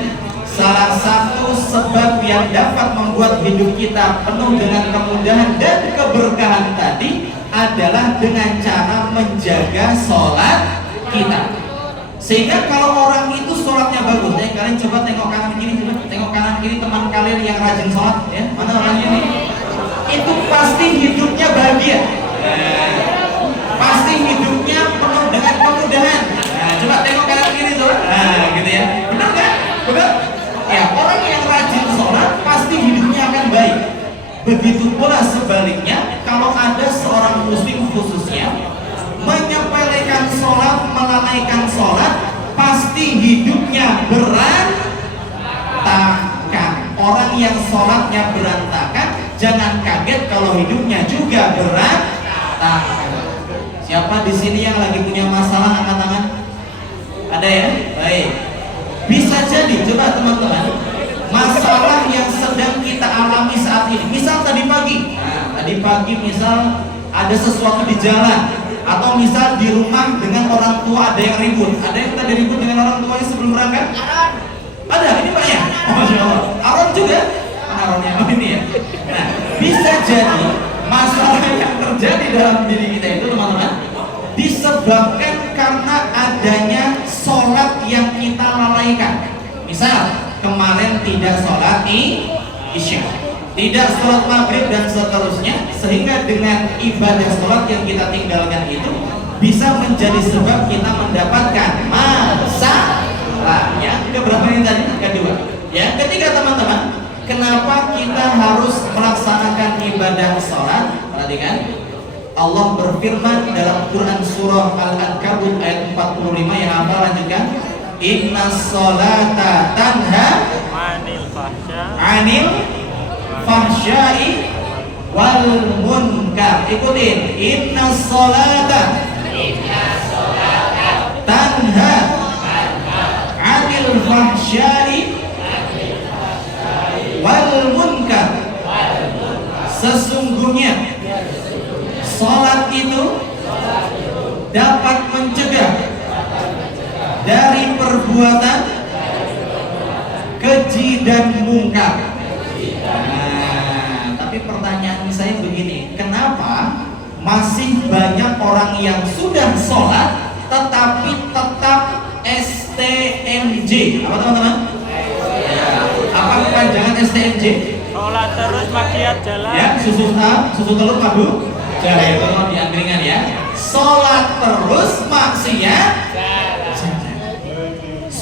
Salah satu sebab yang dapat membuat hidup kita penuh dengan kemudahan dan keberkahan tadi adalah dengan cara menjaga sholat kita. Sehingga kalau orang itu sholatnya bagus, ya kalian coba tengok kanan kiri, coba tengok kanan kiri teman kalian yang rajin sholat, ya mana orangnya nih? Itu pasti hidupnya bahagia. Pasti hidupnya penuh dengan kemudahan. Nah, coba tengok kanan kiri coba. Nah, gitu ya. Benar kan? Benar? Ya, orang yang rajin sholat pasti hidupnya akan baik. Begitu pula sebaliknya, kalau ada seorang muslim khususnya menyepelekan sholat, melalaikan sholat, pasti hidupnya berantakan. Orang yang sholatnya berantakan, jangan kaget kalau hidupnya juga berantakan. Siapa di sini yang lagi punya masalah, angkat tangan? Ada ya? Baik. Bisa jadi, coba teman-teman, masalah yang sedang kita alami saat ini. Misal tadi pagi, tadi pagi misal ada sesuatu di jalan, atau misal di rumah dengan orang tua ada yang ribut. Ada yang tadi ribut dengan orang tuanya sebelum berangkat? Ada, ini Pak ya? Oh, Masya Allah. Aron juga? Aronnya, oh ini ya. Nah, bisa jadi masalah yang terjadi dalam diri kita itu, teman-teman, disebabkan karena adanya sholat yang kita lalaikan. Misal, kemarin tidak sholat isya, tidak sholat maghrib dan seterusnya, sehingga dengan ibadah sholat yang kita tinggalkan itu bisa menjadi sebab kita mendapatkan masalah. Yang keberapa ini tadi? Kedua. Yang ketiga, teman-teman, kenapa kita harus melaksanakan ibadah sholat? Perhatikan, Allah berfirman dalam Quran surah Al-Ankabut ayat 45 yang apa, lanjutkan. Inna sholata tanha anil fahsyai wal munkar. Ikutin, inna sholata tanha anil fahsyai wal munkar. Sesungguhnya sholat itu dapat mencegah dari perbuatan keji dan mungkar. Nah, tapi pertanyaan saya begini, kenapa masih banyak orang yang sudah sholat tetapi tetap STMJ? Apa teman-teman? Apa kepanjangan STMJ? Sholat terus maksiat jalan. Ya, susu telur madu jahe, itu di angkringan ya. Sholat terus maksiat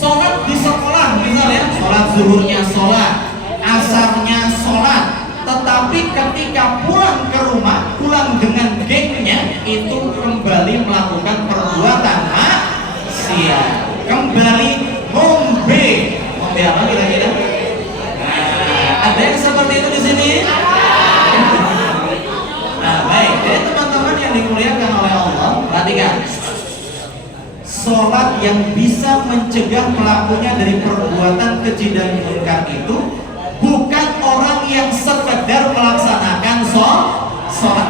sholat di sekolah misalnya, sholat zuhurnya sholat, asarnya sholat, tetapi ketika pulang ke rumah, pulang dengan gengnya, itu kembali melakukan perbuatan maksiat, kembali ngombe apa kira-kira? Nah, ada yang seperti itu di sini? Nah, baik, jadi teman-teman yang dimuliakan oleh Allah, perhatikan. Sholat yang bisa mencegah pelakunya dari perbuatan keji dan munkar itu bukan orang yang sekedar melaksanakan sholat.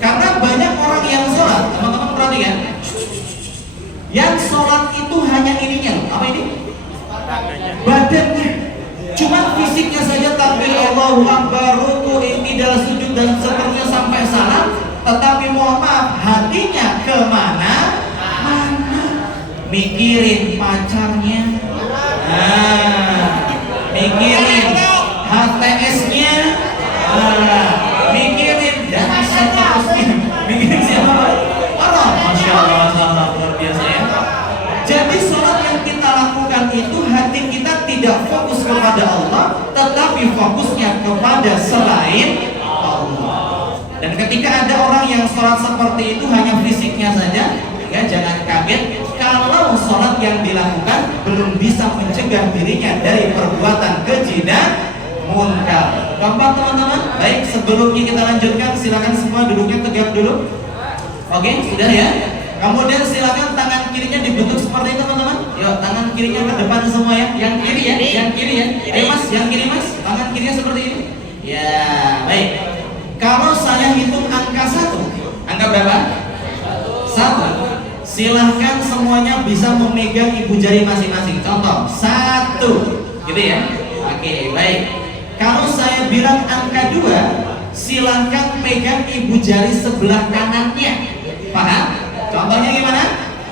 Karena banyak orang yang sholat, teman-teman perhatikan, yang sholat itu hanya ininya, apa ini? Badannya, cuma fisiknya saja takbir Allahu Akbar, ruku, i'tidal, sujud dan seterusnya sampai salam, tetapi mohon maaf, hatinya kemana? Mikirin pacarnya, mikirin HTS-nya, mikirin dan seterusnya. Mikirin siapa? Allah, Masya Allah, luar biasa ya. Jadi sholat yang kita lakukan itu, hati kita tidak fokus kepada Allah, tetapi fokusnya kepada selain Allah. Dan ketika ada orang yang sholat seperti itu hanya fisiknya saja, ya jangan kaget kalau sholat yang dilakukan belum bisa mencegah dirinya dari perbuatan keji dan munkar. Gampang teman-teman? Baik, sebelumnya kita lanjutkan, silakan semua duduknya tegak dulu. Oke, sudah ya. Kemudian silakan tangan kirinya dibentuk seperti itu teman-teman. Yuk, tangan kirinya ke depan semua ya. Yang kiri ya, yang kiri ya. Ayo mas, yang kiri mas, tangan kirinya seperti ini. Ya, baik. Kalau saya hitung angka 1, angka berapa? 1. Silahkan semuanya bisa memegang ibu jari masing-masing. Contoh 1, gitu ya. Oke, baik. Kalau saya bilang angka 2, silahkan pegang ibu jari sebelah kanannya. Paham? Contohnya gimana?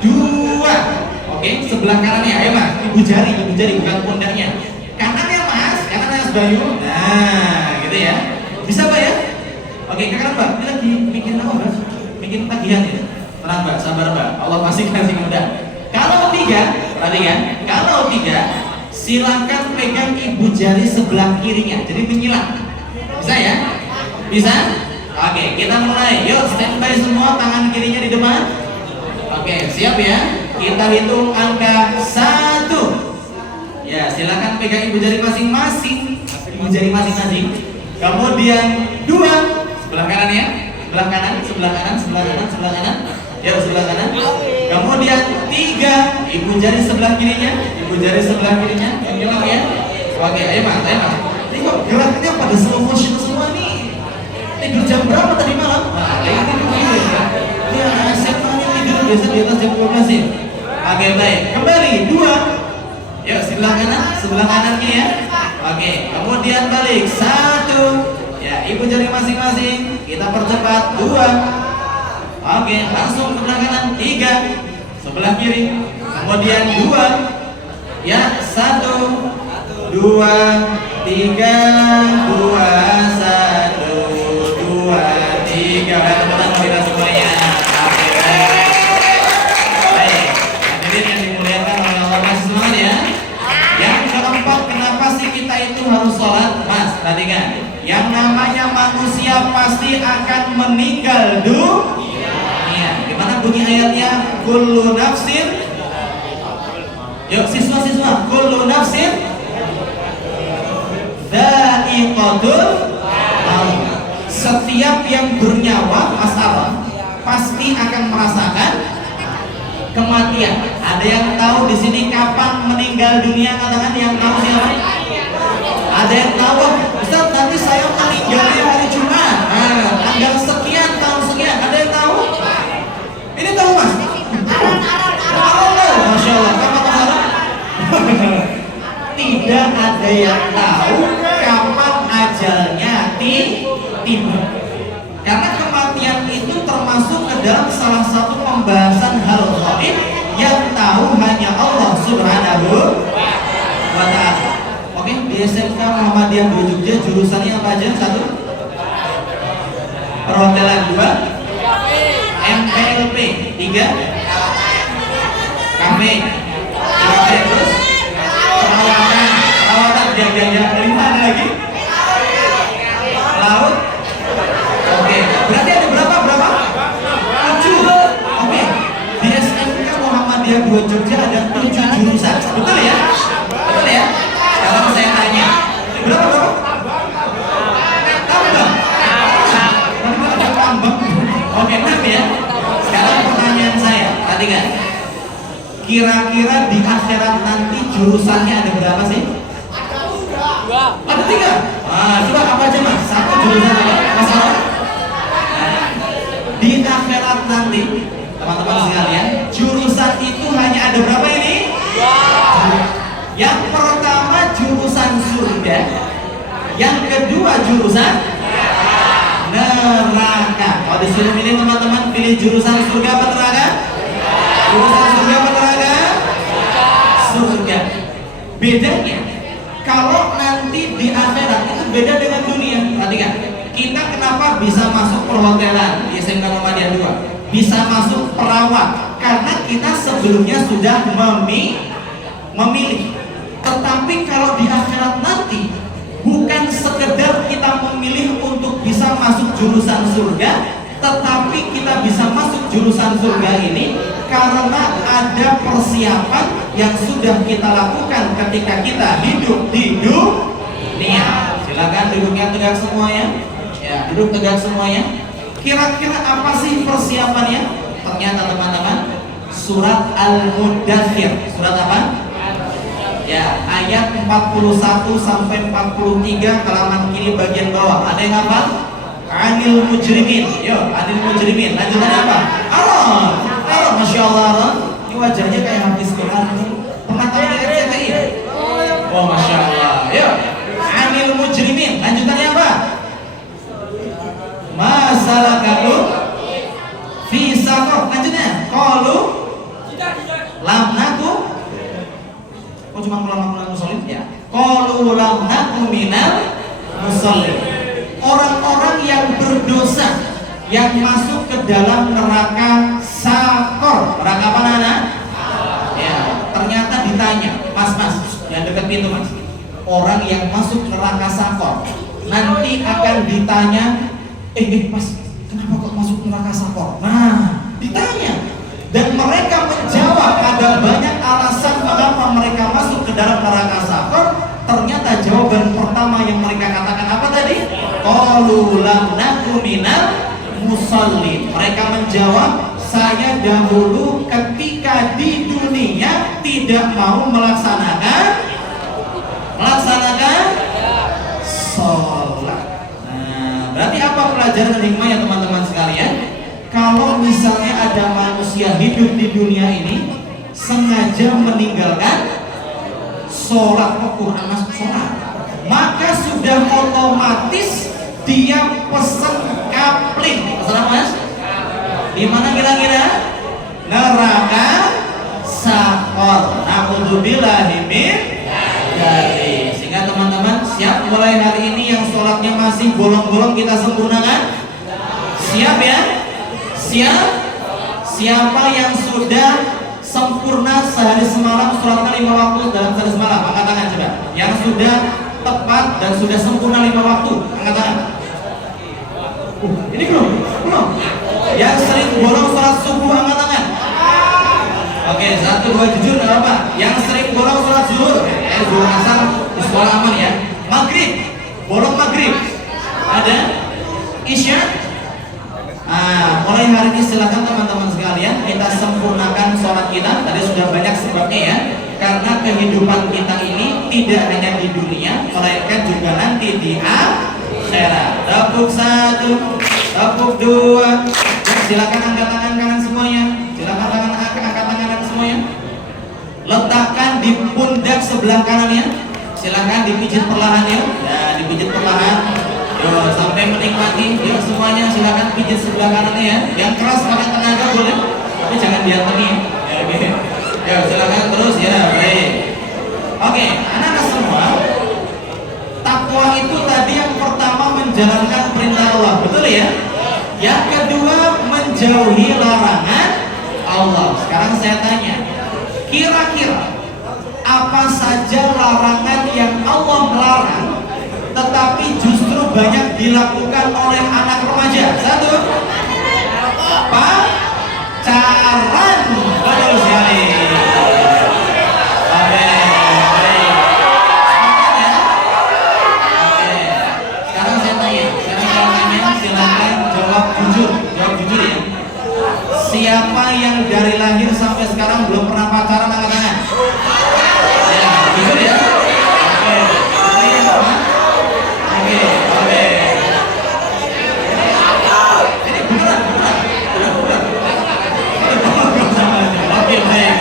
2. Oke, sebelah kanannya. Ayo mas, ibu jari bukan pundaknya. Kanannya mas, kanannya mas Bayu. Nah, gitu ya. Bisa pak ya? Oke, kakak mbak, ini lagi bikin apa mbak? Bikin tagihan ya? Tenang mbak, sabar mbak, Allah pasti kasih mudah. Kalau 3, perhatikan, kalau 3, silakan pegang ibu jari sebelah kirinya, jadi menyilang. Bisa ya? Bisa? Oke, kita mulai. Yuk, standby semua, tangan kirinya di depan. Oke, siap ya? Kita hitung angka 1. Ya, silakan pegang ibu jari masing-masing. Ibu jari masing-masing. Kemudian 2, sebelah kanan ya. Sebelah kanan, sebelah kanan, sebelah kanan, sebelah kanan. Ya, sebelah kanan. Kemudian 3, ibu jari sebelah kirinya. Ibu jari sebelah kirinya. Yang ya. Oke, ayo Mas, ayo Mas. Ini kok geraknya pada slow motion semua nih. Tidur jam berapa tadi malam? Nah, ini tidur ya. Ya, SMA tidur biasa di atas jam 12 ya. Oke, baik. Kembali 2. Yuk, sebelah kanannya ya. Oke, kemudian balik 1. Ya, ibu jari masing-masing. Kita percepat 2. Oke, langsung sebelah kanan 3. Sebelah kiri. Kemudian 2. Ya, 1, 2, 3, 2, 1, 2, 3. Udah teman-teman kita semuanya. Oke, baik. Baik, hadirin yang dimuliakan oleh Allah, masih semangat ya. Yang keempat, kenapa sih kita itu harus sholat? Mas, perhatikan. Yang namanya manusia pasti akan meninggal dunia. Gimana bunyi ayatnya? Kullu nafsin. Yuk siswa-siswa, kullu nafsin dha'iqatul maut. Setiap yang bernyawa, masalah pasti akan merasakan kematian. Ada yang tahu di sini kapan meninggal dunia? Katakan yang tahu siapa? Ada yang tahu? Ustaz, nanti saya meninggal di hari Jumat. Tanggal sekian, tahun sekian. Ada yang tahu? Ini tahu Mas? Masya Allah. Kapan tahu? Tidak ada yang tahu kapan ajalnya tiba. Karena kematian itu termasuk ke dalam salah satu pembahasan hal gaib yang tahu hanya Allah Subhanahu wa ta'ala. Oke, di SMK Muhammadiyah 2 Jogja jurusannya apa aja? 1, perhotelan. 2, MPLP. 3, kafe. Terus perawatan jaga-jaga. 5 ada lagi? Laut. Oke, berarti ada berapa? 7. Oke, di SMK Muhammadiyah 2 Jogja ada 7 jurusan. Betul ya? Betul ya? Sekarang saya tanya, berapa? Tambang? Tambang. Oke, 6 ya. Sekarang pertanyaan saya, perhatikan. Kira-kira di akhirat nanti jurusannya ada berapa sih? Ada 3. Coba apa aja Mas? 1 jurusan apa? Masalah? Di akhirat nanti, teman-teman sekalian, jurusan itu hanya ada berapa ini? Yang pertama jurusan surga, yang kedua jurusan neraka. Kalau disuruh pilih teman-teman, pilih jurusan surga apa neraka? Jurusan surga apa neraka? Surga. Bedanya, kalau nanti di akhirat itu beda dengan dunia. Perhatikan, kita kenapa bisa masuk perhotelan di SMK Muhammadiyah 2? Bisa masuk perawat karena kita sebelumnya sudah memilih. Tetapi kalau di akhirat nanti bukan sekedar kita memilih untuk bisa masuk jurusan surga, tetapi kita bisa masuk jurusan surga ini karena ada persiapan yang sudah kita lakukan ketika kita hidup di dunia. Silakan duduknya tegak semuanya. Ya, duduk tegak semuanya. Kira-kira apa sih persiapannya? Ternyata teman-teman, surat Al-Mudaththir. Surat apa? Ya, ayat 41 sampai 43 halaman kiri bagian bawah. Ada yang hafal? Anil mujrimin. Yo, anil mujrimin. Lanjutannya apa? Allah. Masya Allah. Ini wajahnya kayak habis Quran. Pernah tahu di RCTI? Oh, Masya Allah. Yo, anil mujrimin. Lanjutannya apa? Masalakakum fi saqar. Lanjutnya. Qalu lam naku. Oh, cuma ulama-ulama muslim ya. Qalu lam naku minal musallin. Orang-orang yang berdosa yang masuk ke dalam neraka sakor. Neraka apa Nana? Ya, ternyata ditanya, Mas, ya, dekat pintu mas. Orang yang masuk neraka sakor nanti akan ditanya, mas, kenapa kok masuk neraka sakor? Nah, ditanya. Dan mereka menjawab, ada banyak alasan mengapa mereka masuk ke dalam neraka sakor. Ternyata jawaban pertama yang mereka katakan apa tadi? Qalu lam naku minal musallin. Mereka menjawab, saya dahulu ketika di dunia tidak mau melaksanakan sholat. Nah, berarti apa pelajaran dan hikmahnya teman-teman sekalian? Kalau misalnya ada manusia hidup di dunia ini sengaja meninggalkan sholat, Quran masuk sholat, maka sudah otomatis dia pesen kapling. Pesan mas? Di mana kira-kira? Neraka sakor. Na'udzubillahi min dzalik. Sehingga teman-teman siap mulai hari ini yang sholatnya masih bolong-bolong kita sempurnakan. Siap ya? Siap? Siapa yang sudah sempurna sehari semalam sholatnya 5 waktu dalam sehari semalam? Angkat tangan coba. Yang sudah tepat dan sudah sempurna 5 waktu, angkat tangan. Ini belum? Yang sering bolong sholat subuh, angkat tangan. Oke, 1, 2 jujur nggak apa-apa. Yang sering bolong sholat zuhur, zuhur asar di sekolah aman ya. Maghrib, bolong maghrib. Ada? Isya? Mulai hari ini silakan teman-teman sekalian kita sempurnakan sholat kita. Tadi sudah banyak sebabnya ya. Karena kehidupan kita ini tidak hanya di dunia, melainkan juga nanti di akhirat. Tepuk 1, tepuk 2. Silakan angkat tangan kanan semuanya. Silakan angkat tangan kanan semuanya. Letakkan di pundak sebelah kanannya. Silakan dipijit perlahan ya. Ya, dipijit perlahan. Yo, sampai menikmati. Yuk semuanya silakan pijit sebelah kanannya ya. Yang keras pakai tenaga boleh, tapi jangan diantemi. Ya, oke. Ya, silakan terus ya. Baik. Oke, anak-anak semua. Takwa itu tadi yang pertama menjalankan perintah Allah, betul ya? Yang kedua menjauhi larangan Allah. Sekarang saya tanya, kira-kira apa saja larangan yang Allah melarang tetapi justru banyak dilakukan oleh anak remaja? 1, pacaran. Betul sekali. Oke, baik. Sepakat ya? Oke. Sekarang saya tanya, silakan jawab jujur ya. Siapa yang dari lahir sampai sekarang belum pernah pacaran, angkat tangan. Ya, jujur ya. Oke. Oke. Ini beneran. Oke, baik.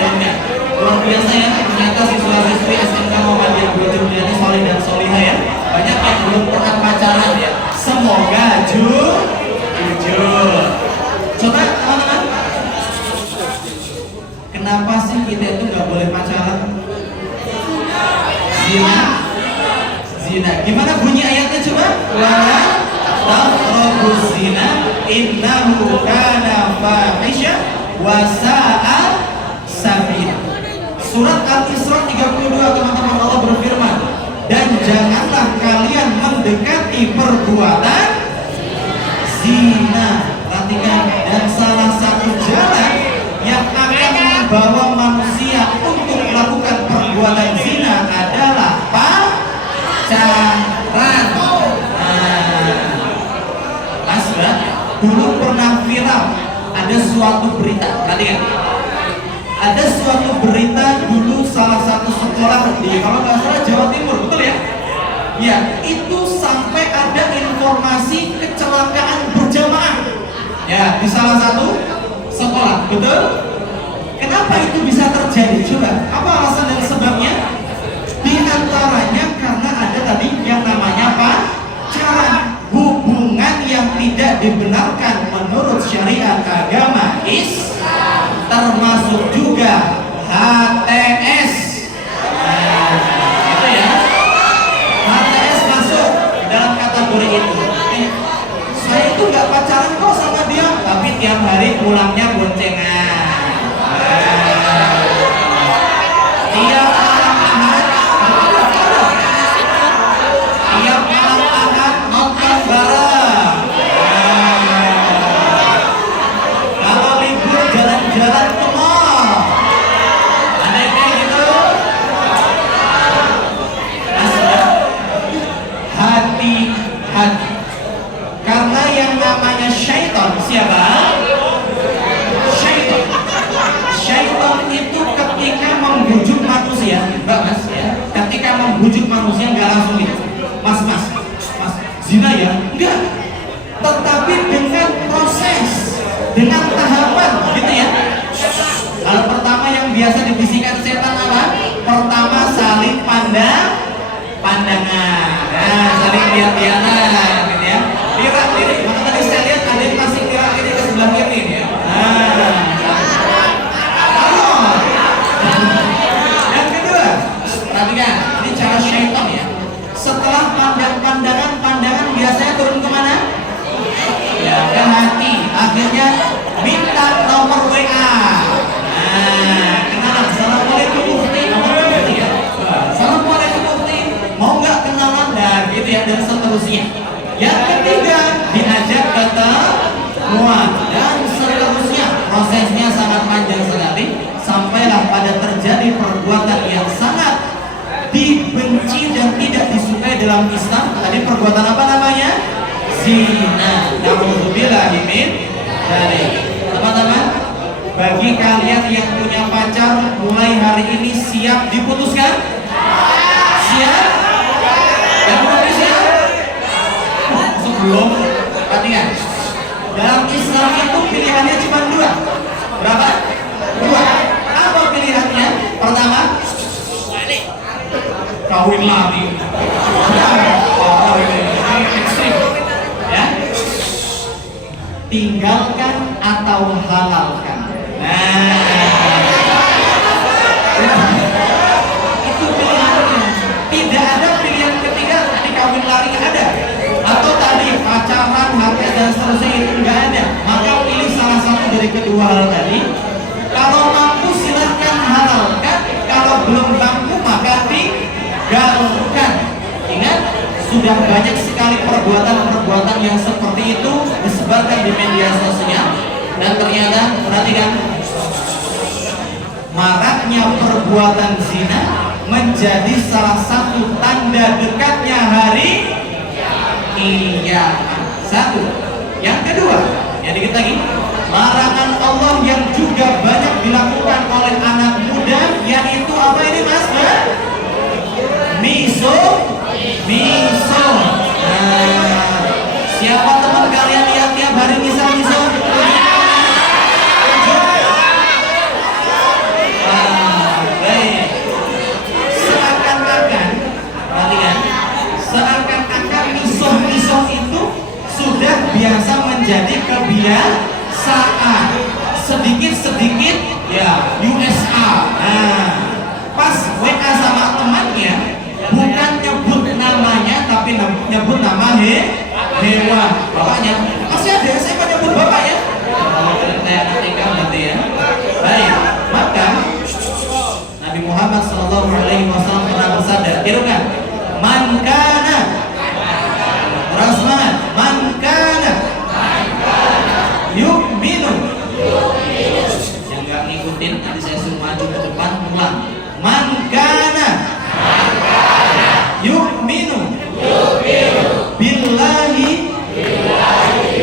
Luar biasa ya. Ternyata siswa-siswi SMK Muhammadiyah Bojong soleh dan solihah ya. Banyak yang belum pernah pacaran ya. Semoga jujur. Coba teman-teman, kenapa sih kita itu nggak boleh pacaran? Zina. Gimana bunyi ayatnya coba? Wala taqrabuz zina innahu kana fahisha wa sa'a sabila. Surat Al-Isra 32 teman-teman, Allah berfirman, dan janganlah kalian mendekati perbuatan zina. Perhatikan, dan salah satu jalan yang akan membawa manusia untuk melakukan perbuatan zina adalah pacaran. Mas, dulu pernah viral ada suatu berita. Perhatikan, ada suatu berita dulu salah satu sekolah di, kalau nggak salah, Jawa Timur, betul ya? Ya, itu sampai ada informasi kecelakaan berjamaah. Ya, di salah satu sekolah, betul? Kenapa itu bisa terjadi? Coba, apa alasan dan sebabnya? Di antaranya karena ada tadi yang namanya pacaran, hubungan yang tidak dibenarkan menurut syariat agama Islam, termasuk juga HTS. Nah, itu ya. HTS masuk dalam kategori itu. Saya itu nggak pacaran kok sama dia, tapi tiap hari pulangnya boncengan. Tiap malam Ahad namanya syaitan. Siapa? Syaitan. Syaitan itu ketika membujuk manusia, Mbak Mas ya, ketika membujuk manusia nggak langsung gitu, Mas, zina ya? Enggak. Tetapi dengan proses, dengan tahapan, gitu ya. Hal pertama yang biasa dibisikkan setan apa? Pertama saling pandangan. Nah, saling lihat-lihatan, gitu ya. Lihat ini, maka tadi saya lihat ada yang masih lihat ini ke sebelah kiri ya. Nah, yang kedua, perhatikan, ini cara syaitan ya. Setelah pandangan biasanya turun kemana? Ya, ke hati. Akhirnya minta nomor WA. Nah, kenalan. Assalamualaikum Mufti. Nomor Mufti ya. Assalamualaikum Mufti. Mau nggak kenalan? Dan gitu ya, dan seterusnya. Yang ketiga, diajak ketemuan dan seterusnya. Prosesnya sangat panjang sekali. Sampailah pada terjadi perbuatan yang sangat dibenci dan tidak disukai dalam Islam. Tadi perbuatan apa namanya? Zina. Nauzubillahi min dzalik. Teman-teman, bagi kalian yang punya pacar mulai hari ini siap diputuskan? Siap? Yang belum siap? Sebelum, perhatikan. Dalam Islam itu pilihannya cuma dua. Berapa? Dua. Apa pilihannya? Pertama, kawin lagi. Ekstrim. Ya. Tinggalkan atau halalkan. Itu pilihannya. Tidak ada pilihan ketiga. Tadi kawin lari ada, atau tadi pacaran, HP dan seterusnya, itu nggak ada. Maka pilih salah satu dari kedua hal tadi. Kalau mampu silahkan halalkan. Kalau belum mampu maka tinggalkan. Ingat, sudah banyak sekali perbuatan-perbuatan yang seperti itu disebarkan di media sosial. Dan ternyata, perhatikan, maraknya perbuatan zina menjadi salah satu tanda dekatnya hari kiamat. Satu. Yang kedua, yang dikit lagi, larangan Allah yang juga banyak dilakukan oleh anak muda, yaitu apa ini Mas? Miso. Nah, siapa teman kalian lihat tiap hari miso? Seakan-akan miso itu sudah biasa menjadi kebiasaan. Sedikit-sedikit ya USA. Nah, pas WA sama temannya, bukan nyebut namanya tapi nyebut nama hewan. Bapaknya masih ada, saya mau nyebut bapak ya. Saya tinggal nanti ya. Baik, maka Nabi Muhammad SAW pernah bersabda, tirukan, man kana rasman, man kana yu'minu. Yang nggak ngikutin nanti saya suruh maju ke depan, ulang. Man kana yu'minu billahi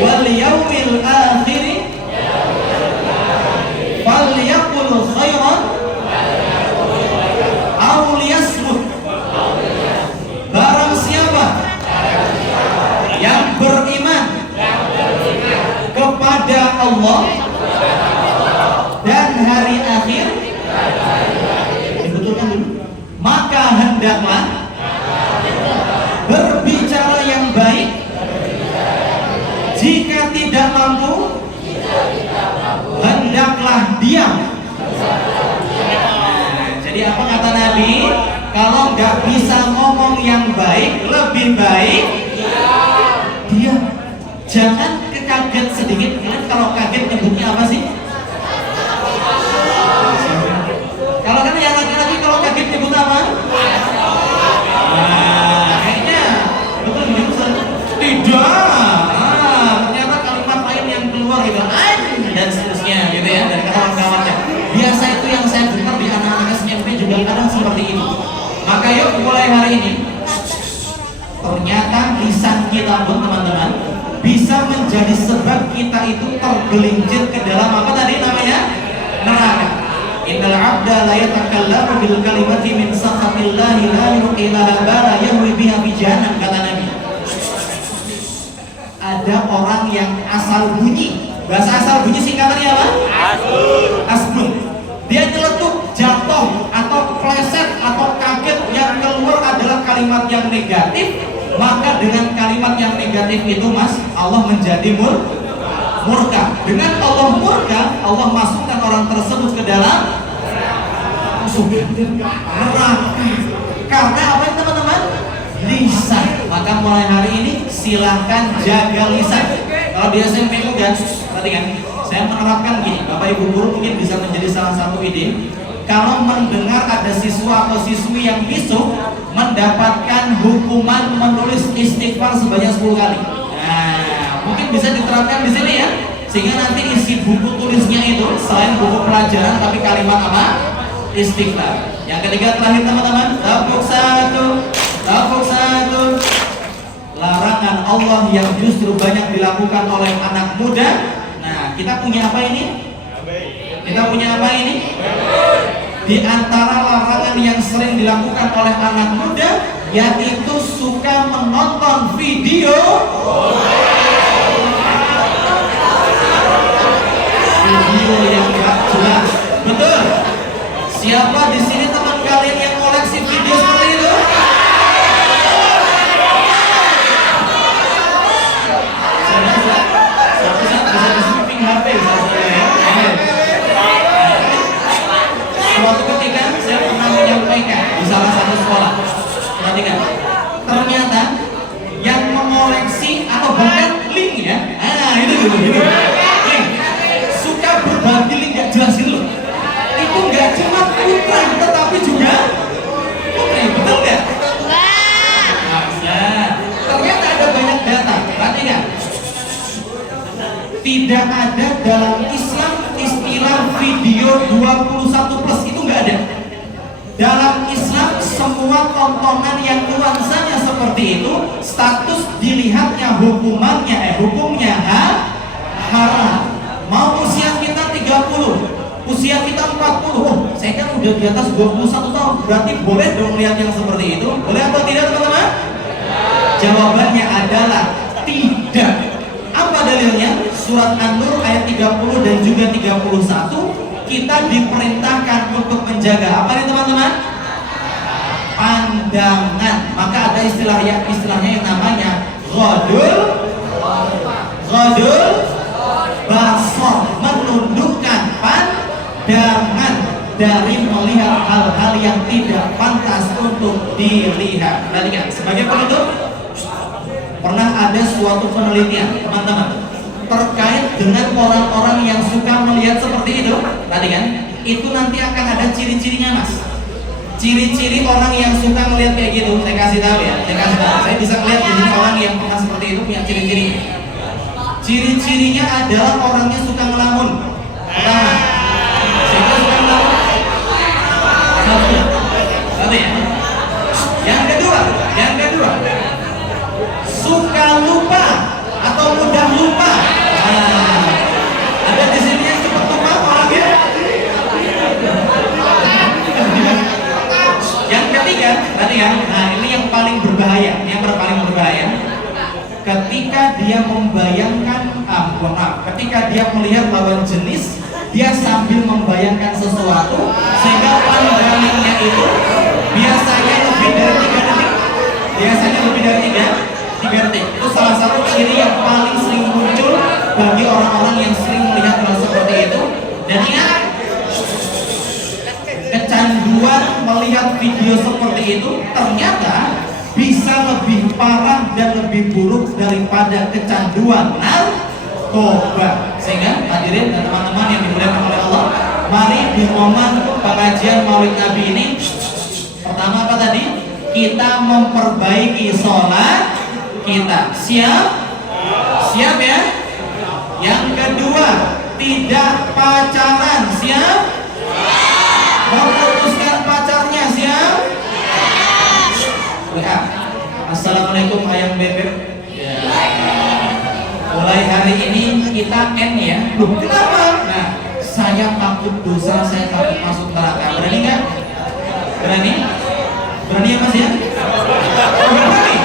wal yaumil akhir falyaqul khairan aw liyasmut. Barang siapa yang beriman kepada Allah dan hari akhir, dibetulkan dulu, maka hendaklah berbicara yang baik. Jika tidak mampu, hendaklah diam. Jadi apa kata Nabi? Kalau nggak bisa ngomong yang baik, lebih baik diam. Jangan kekaget sedikit. Kalian kalau kaget nyebutnya apa sih? Kalau kan yang laki-laki kalau kaget nyebut apa? Kayaknya betul begitu. Tidak. Ternyata kalimat lain yang keluar gitu, dan seterusnya gitu ya, dari kawan-kawannya. Biasa itu yang saya dengar di anak-anak SMP juga kadang seperti ini. Maka yuk mulai hari ini, ternyata lisan kita pun teman-teman bisa menjadi menjadi sebab kita itu tergelincir ke dalam apa tadi namanya? Neraka. Innal 'abda la yatakallamu bil kalimati min sakhatillahi la yuqilaha bala yahwi biha fi jahannam, kata Nabi. Ada orang yang asal bunyi. Bahasa asal bunyi singkatannya apa? Asbun. Dia nyeletuk, jatuh atau pleset atau kaget, yang keluar adalah kalimat yang negatif, maka dengan kalimat yang negatif itu Mas, Allah menjadi murka. Dengan Allah murka, Allah masukkan orang tersebut ke dalam neraka. Karena apa teman-teman? Lisan. Maka mulai hari ini silahkan jaga lisan. Kalau di SMP kan, tadi kan saya menerapkan gini, Bapak Ibu guru mungkin bisa menjadi salah satu ide. Kalau mendengar ada siswa atau siswi yang bisu, mendapatkan hukuman menulis istighfar sebanyak 10 kali. Nah, mungkin bisa diterapkan di sini ya, sehingga nanti isi buku tulisnya itu selain buku pelajaran tapi kalimat apa? Istighfar. Yang ketiga terakhir teman-teman, tabuk satu. Larangan Allah yang justru banyak dilakukan oleh anak muda. Nah, kita punya apa ini? Di antara larangan yang sering dilakukan oleh anak muda, yaitu suka menonton video yang gak jelas. Betul. Siapa di sini teman kalian yang koleksi video seperti itu? Suatu ketika saya pernah menyampaikan di salah satu sekolah, perhatikan, ternyata yang mengoleksi atau bahkan link ya, itu link, suka berbagi link gak jelas itu loh. Itu gak cuma putra tetapi juga putri, betul gak? Ternyata ada banyak data, perhatikan. Tidak ada dalam Islam istilah video 21 plus, itu nggak ada. Dalam Islam semua tontonan yang nuansanya seperti itu status dilihatnya hukumnya haram. Mau usia kita 30, usia kita 40, saya kan udah di atas 21 tahun, berarti boleh dong lihat yang seperti itu? Boleh atau tidak teman-teman? Jawabannya adalah tidak. Apa dalilnya? Surat An-Nur ayat 30 dan juga 31, kita diperintahkan untuk menjaga apa nih teman-teman? Pandangan. Maka ada istilahnya yang namanya ghadul basar, menundukkan pandangan dari melihat hal-hal yang tidak pantas untuk dilihat. Perhatikan, sebagai penutup, pernah ada suatu penelitian teman-teman terkait dengan orang-orang yang suka melihat seperti itu. Tadi kan, itu nanti akan ada ciri-cirinya Mas. Ciri-ciri orang yang suka melihat kayak gitu, saya kasih tahu ya. Saya bisa melihat di sini orang yang pernah seperti itu punya ciri-ciri. Ciri-cirinya adalah orangnya suka ngelamun. Pertama, siapa suka ngelamun? Satu ya. Yang kedua, suka lupa atau mudah lupa. Ada di sini yang cepat lupa orangnya. Yang ketiga, tadi kan, ini yang paling berbahaya. Ketika dia membayangkan, ketika dia melihat lawan jenis, dia sambil membayangkan sesuatu sehingga pandangannya itu biasanya lebih dari 3 detik. Itu salah satu ciri yang paling sering muncul bagi orang-orang yang sering melihat hal seperti itu. Dan ingat, kecanduan melihat video seperti itu ternyata bisa lebih parah dan lebih buruk daripada kecanduan narkoba. Sehingga hadirin dan teman-teman yang dimuliakan oleh Allah, mari di momen pengajian Maulid Nabi ini, pertama apa tadi? Kita memperbaiki sholat kita. Siap ya? Yang kedua, tidak pacaran. Siap? Memutuskan pacarnya. Siap? Assalamualaikum ayam bebek. Mulai hari hari ini kita N ya. Loh, kenapa? Nah, saya takut dosa, saya takut masuk neraka. Berani nggak? Berani? Berani ya Mas ya? Berani?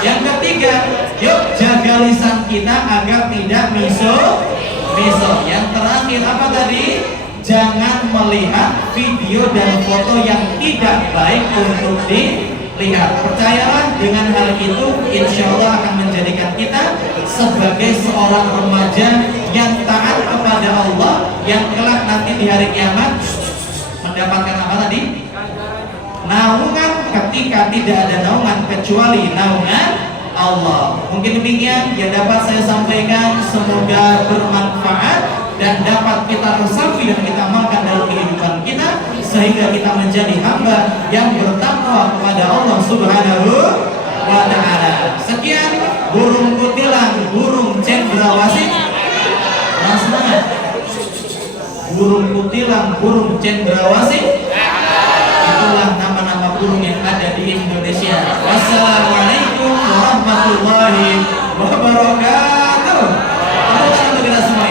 Yang ketiga, yuk jaga lisan kita agar tidak miso. Yang terakhir apa tadi? Jangan melihat video dan foto yang tidak baik untuk dilihat. Percayalah dengan hal itu, insya Allah akan menjadikan kita sebagai seorang remaja yang taat kepada Allah, yang kelak nanti di hari kiamat mendapatkan apa tadi? Naungan ketika tidak ada naungan kecuali naungan Allah. Mungkin demikian yang dapat saya sampaikan, semoga bermanfaat dan dapat kita resapi dan kita amalkan dalam kehidupan kita sehingga kita menjadi hamba yang bertakwa kepada Allah Subhanahu wa ta'ala. Sekian, burung kutilang, burung cendrawasih. Semangat. Burung kutilang, burung cendrawasih. Itulah nama-nama burung yang ada di Indonesia. Wassalamualaikum warahmatullahi wabarakatuh. Tepuk tangan untuk kita semua.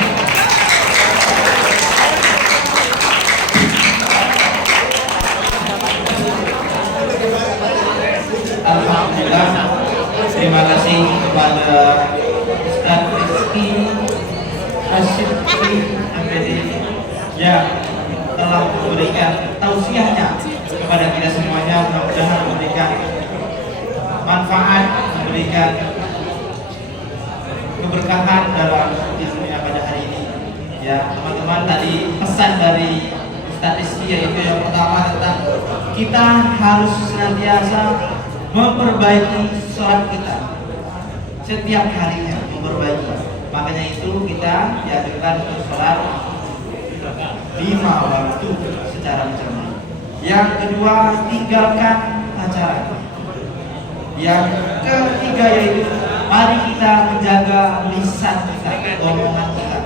Alhamdulillah, terima kasih kepada Ustaz Rizky Asyidki MPD yang telah memberikan tausiahnya kepada kita semuanya. Mudah-mudahan memberikan manfaat, memberikan keberkahan dalam ilmunya pada hari ini. Ya, teman-teman, tadi pesan dari Ustaz Rizky yaitu yang pertama tentang kita harus senantiasa memperbaiki sholat kita setiap harinya, memperbaiki. Makanya itu kita dianjurkan untuk sholat 5 waktu secara berjamaah. Yang kedua, tinggalkan pacaran. Yang ketiga yaitu mari kita menjaga lisan kita, omongan kita.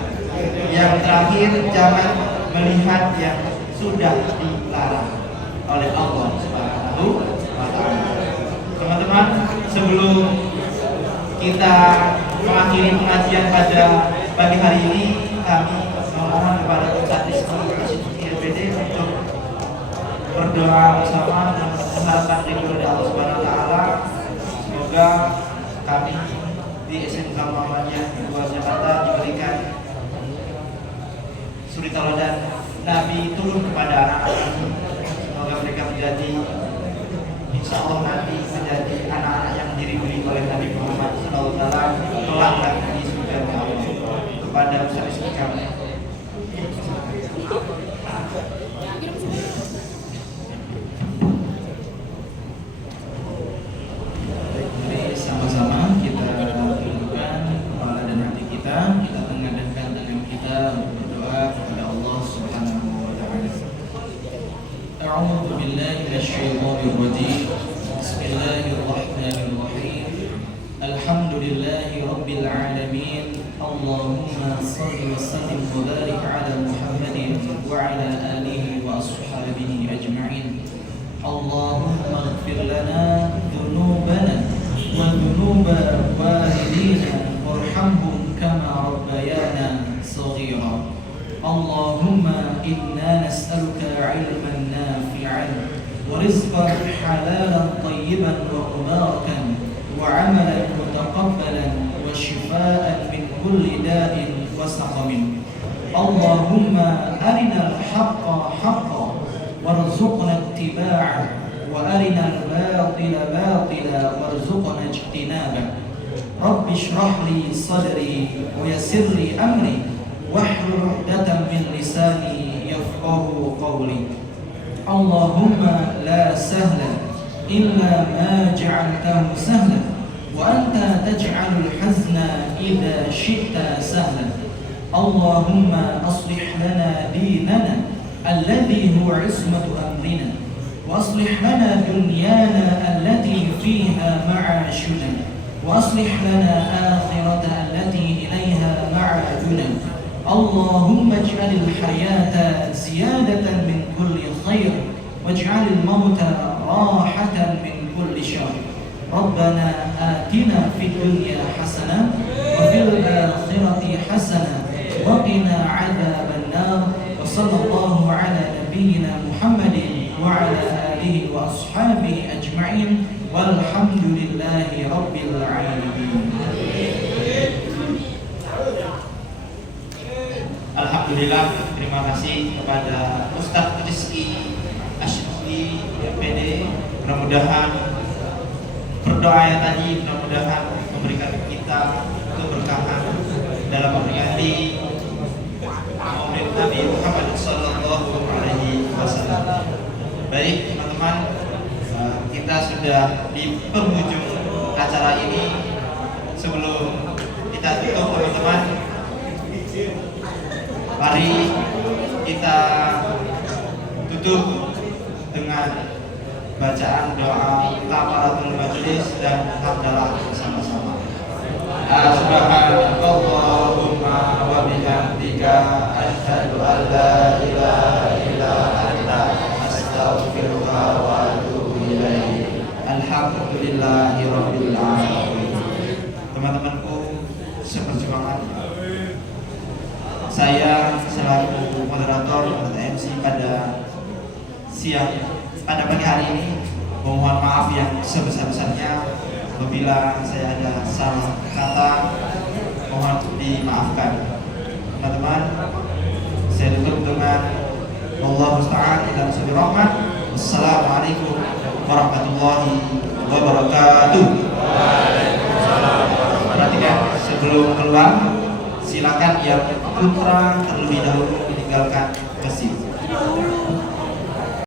Yang terakhir, jangan melihat yang sudah dilarang oleh Allah Subhanahu wa ta'ala. Teman-teman, sebelum kita mengakhiri pengajian pada pagi hari ini, kami memohon kepada Ustaz Rizky LPD untuk berdoa bersama dan mengharapkan ridho dari Allah Subhanahu wa ta'ala. Semoga kami di SMK Muhammadiyah di luar Jakarta diberikan suri tauladan Nabi turun kepada anak-anak. Semoga mereka menjadi, insya Allah nanti menjadi anak-anak yang diridhoi oleh Nabi Muhammad SAW kelak nanti di surga Allah. Kepada Ustaz Rizky kami. Mari sama-sama kita tundukkan kepala dan hati kita tengadahkan tangan kita berdoa kepada Allah Subhanahu wa ta'ala. A'udzu billahi minasyaitonir rajim. Bismillahirrahmanirrahim. Alhamdulillahi rabbil alamin. Allahumma shalli wa sallim wa barik ala Muhammadin wa ala alihi wa ashabihi ajma'in. Allahumma ighfir lana dhunubana wa dhunuba walidina warhamhum kama rabbayana shaghira. Allahumma inna nas'aluka 'ilman nafi'an wa rizqan halalan tayyiban wa mubarakan wa 'amalan mutaqabbalan wa shifaa'an min kulli da'in wa saqamin. Allahumma arinal haqqa haqqan warzuqna ittiba'ah wa arinal batila batila warzuqna ijtinabah. Rabbi shrah li sadri wa yassir li amri wahlul 'uqdatam min lisani yafqahu qawli. Allahumma la sahla illa ma ja'altahu sahla wa anta taj'alul hazna idza syi'ta sahla. Allahumma aslih lana dinana alladhi huwa 'ismatu amrina wa aslih lana dunyana allati fiha ma'ashuna wa aslih lana akhirata allati ilayha ma'aduna. Allahumma ij'alil hayata ziyadatan min kulli khair waj'alil mauta rahatan min kulli syarr. Rabbana atina fid dunya hasanah wa حسنة وقنا عذاب النار وصلى الله على نبينا محمد وعلى آله وأصحابه أجمعين والحمد لله رب العالمين. Alhamdulillah, terima kasih kepada Ustadz Rizky Asyuri PD. Mudah-mudahan berdoa ya tadi, mudah-mudahan memberikan kita keberkahan dalam memperingati Maulid Nabi Muhammad Sallallahu Alaihi Wasallam. Baik teman-teman, kita sudah di penghujung acara ini. Sebelum kita tutup teman-teman, mari kita tutup dengan bacaan doa kafaratul majelis dan hamdalah bersama-sama. Subhanallahumma wa bihamdika asyhadu an la ilaha illa anta astaghfiruka wa atubu ilaik. Alhamdulillahi rabbil alamin. Teman-temanku seperjuangan, saya selaku moderator atau MC pada pagi hari ini mohon maaf yang sebesar-besarnya apabila saya ada salah kata, mohon dimaafkan. Teman-teman, saya tutup dengan Allah musta'an ila subi rahmat. Wassalamualaikum warahmatullahi wabarakatuh. Perhatikan sebelum keluar, silakan yang putra terlebih dahulu meninggalkan masjid.